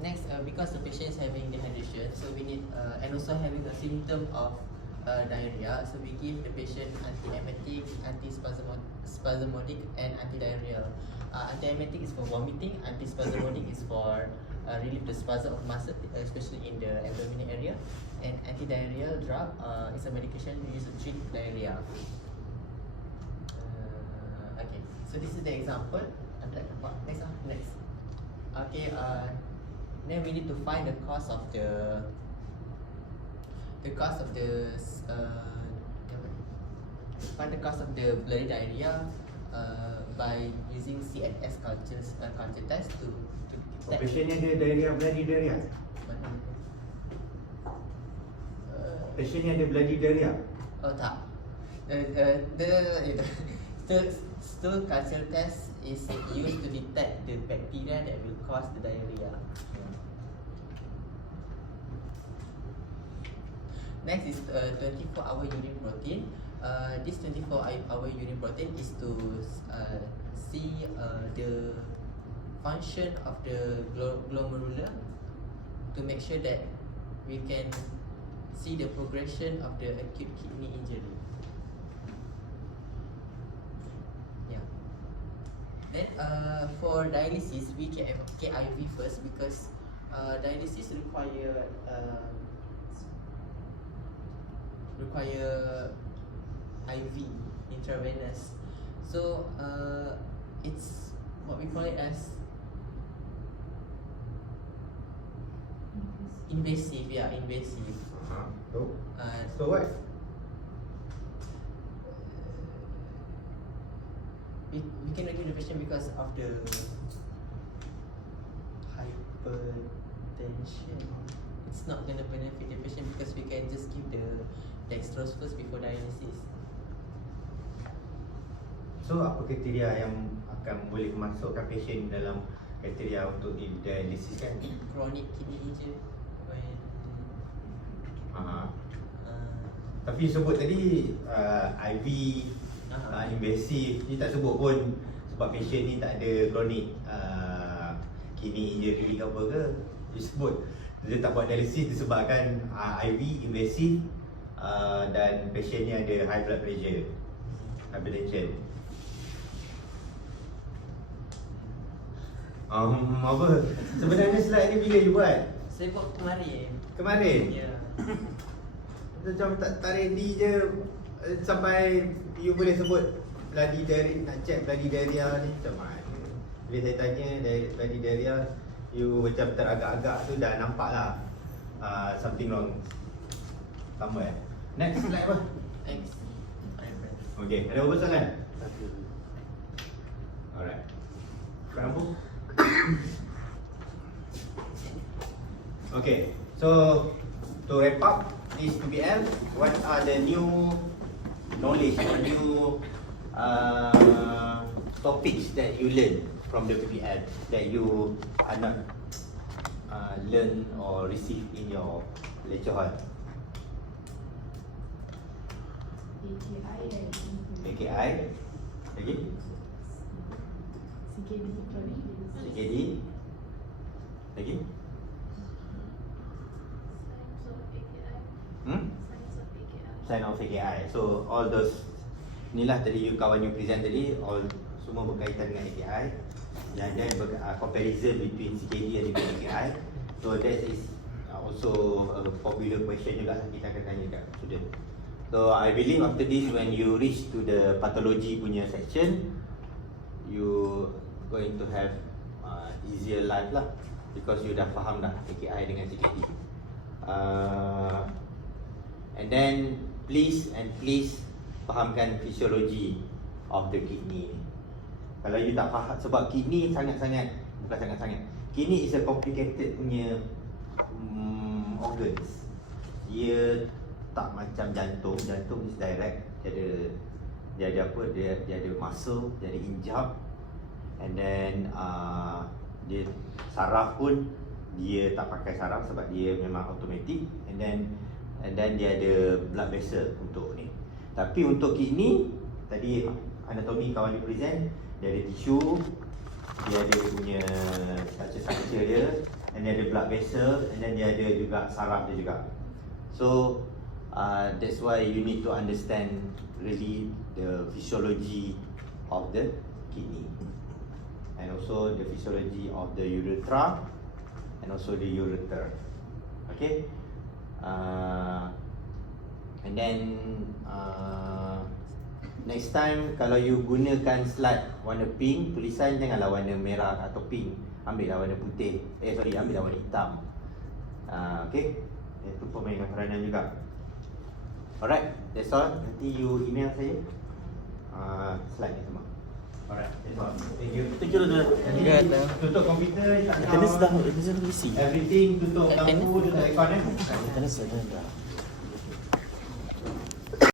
next, because the patient is having dehydration, so we need and also having a symptom of diarrhea, so we give the patient antiemetic, antispasmodic, and antidiarrheal. Antiemetic is for vomiting, antispasmodic is for relieve the spasm of muscle, especially in the abdominal area, and antidiarrheal drug is a medication used to treat diarrhea. Okay, so this is the example. Next. Okay, then we need to find the cause of the bloody diarrhea by using CSF culture test to detect. Patient ni ada diarrhea, bloody diarrhea. Patient ni ada bloody diarrhea. Oh tak. The stool culture test is used to detect the bacteria that will cause the diarrhea. Next is 24-hour urine protein. This 24-hour urine protein is to see the function of the glomerular to make sure that we can see the progression of the acute kidney injury. Yeah. Then for dialysis, we can get IV first because dialysis require IV intravenous. So it's what we call it as invasive. Yeah, invasive. So what? We cannot give the patient because of the hypertension. It's not gonna benefit the patient because we can just give the dextrose first before dialysis. So apa kriteria yang akan boleh masukkan patient dalam kriteria untuk dialisis kan? Chronic kidney injury. Tapi sebut tadi IV invasive, ni tak sebut pun sebab patient ni tak ada chronic kidney injury ke apa ke. Dia sebut dia tak buat dialisis disebabkan IV invasive dan patient ni ada high blood pressure, hypertension. Apa? Sebenarnya slide ni bila you buat? Saya buat kemarin. Kemarin? Ya. Macam tak ready je sampai you boleh sebut bloody diarrhea, nak check bloody diarrhea ni macam mana? Bila saya tanya bloody diarrhea, you macam teragak-agak tu dah nampak lah something wrong. Sama Next slide apa? Thanks. Okay, ada apa soalan? Alright. Sekarang apa? Okay, so to wrap up this PBL, what are the new knowledge or new topics that you learn from the PBL that you are not learn or receive in your lecture hall? AKI, lagi? CKD, lagi? Sign of AKI. So all those ni lah tadi you kawan you present tadi, all semua berkaitan dengan AKI. Dan comparison between CKD and AKI. So that is also a popular question juga kita akan tanya kat student. So I believe after this, when you reach to the pathology punya section, you going to have easier life lah, because you dah faham dah AKI dengan CKD. And then please fahamkan fisiologi of the kidney. Kalau you tak faham, sebab kidney sangat-sangat, bukan sangat-sangat, kidney is a complicated punya organs. Dia tak macam jantung. Jantung is direct. Dia ada apa? Dia ada muscle, dia ada injap, and then dia saraf pun dia tak pakai saraf sebab dia memang automatic, and then dia ada blood vessel untuk ni. Tapi untuk kidney, tadi anatomi kawan dia present, dia ada tisu, dia ada punya structure dia, and dia ada blood vessel, and then dia ada juga saraf dia juga. So that's why you need to understand really the physiology of the kidney, and also the physiology of the urethra, and also the ureter. Okay, and then next time kalau you gunakan slide warna pink, tulisan janganlah warna merah atau pink, ambillah warna putih. Ambillah warna hitam. Okay, itu pemain peranan juga. Alright, that's all. Nanti you email saya slide ni semua. Alright, that's all. Thank you. Thank you, Dr. Tutup komputer, shut Attendance dah, down. attendance dah isi. Everything, tutup lampu, tutup aircon. Attendance dah.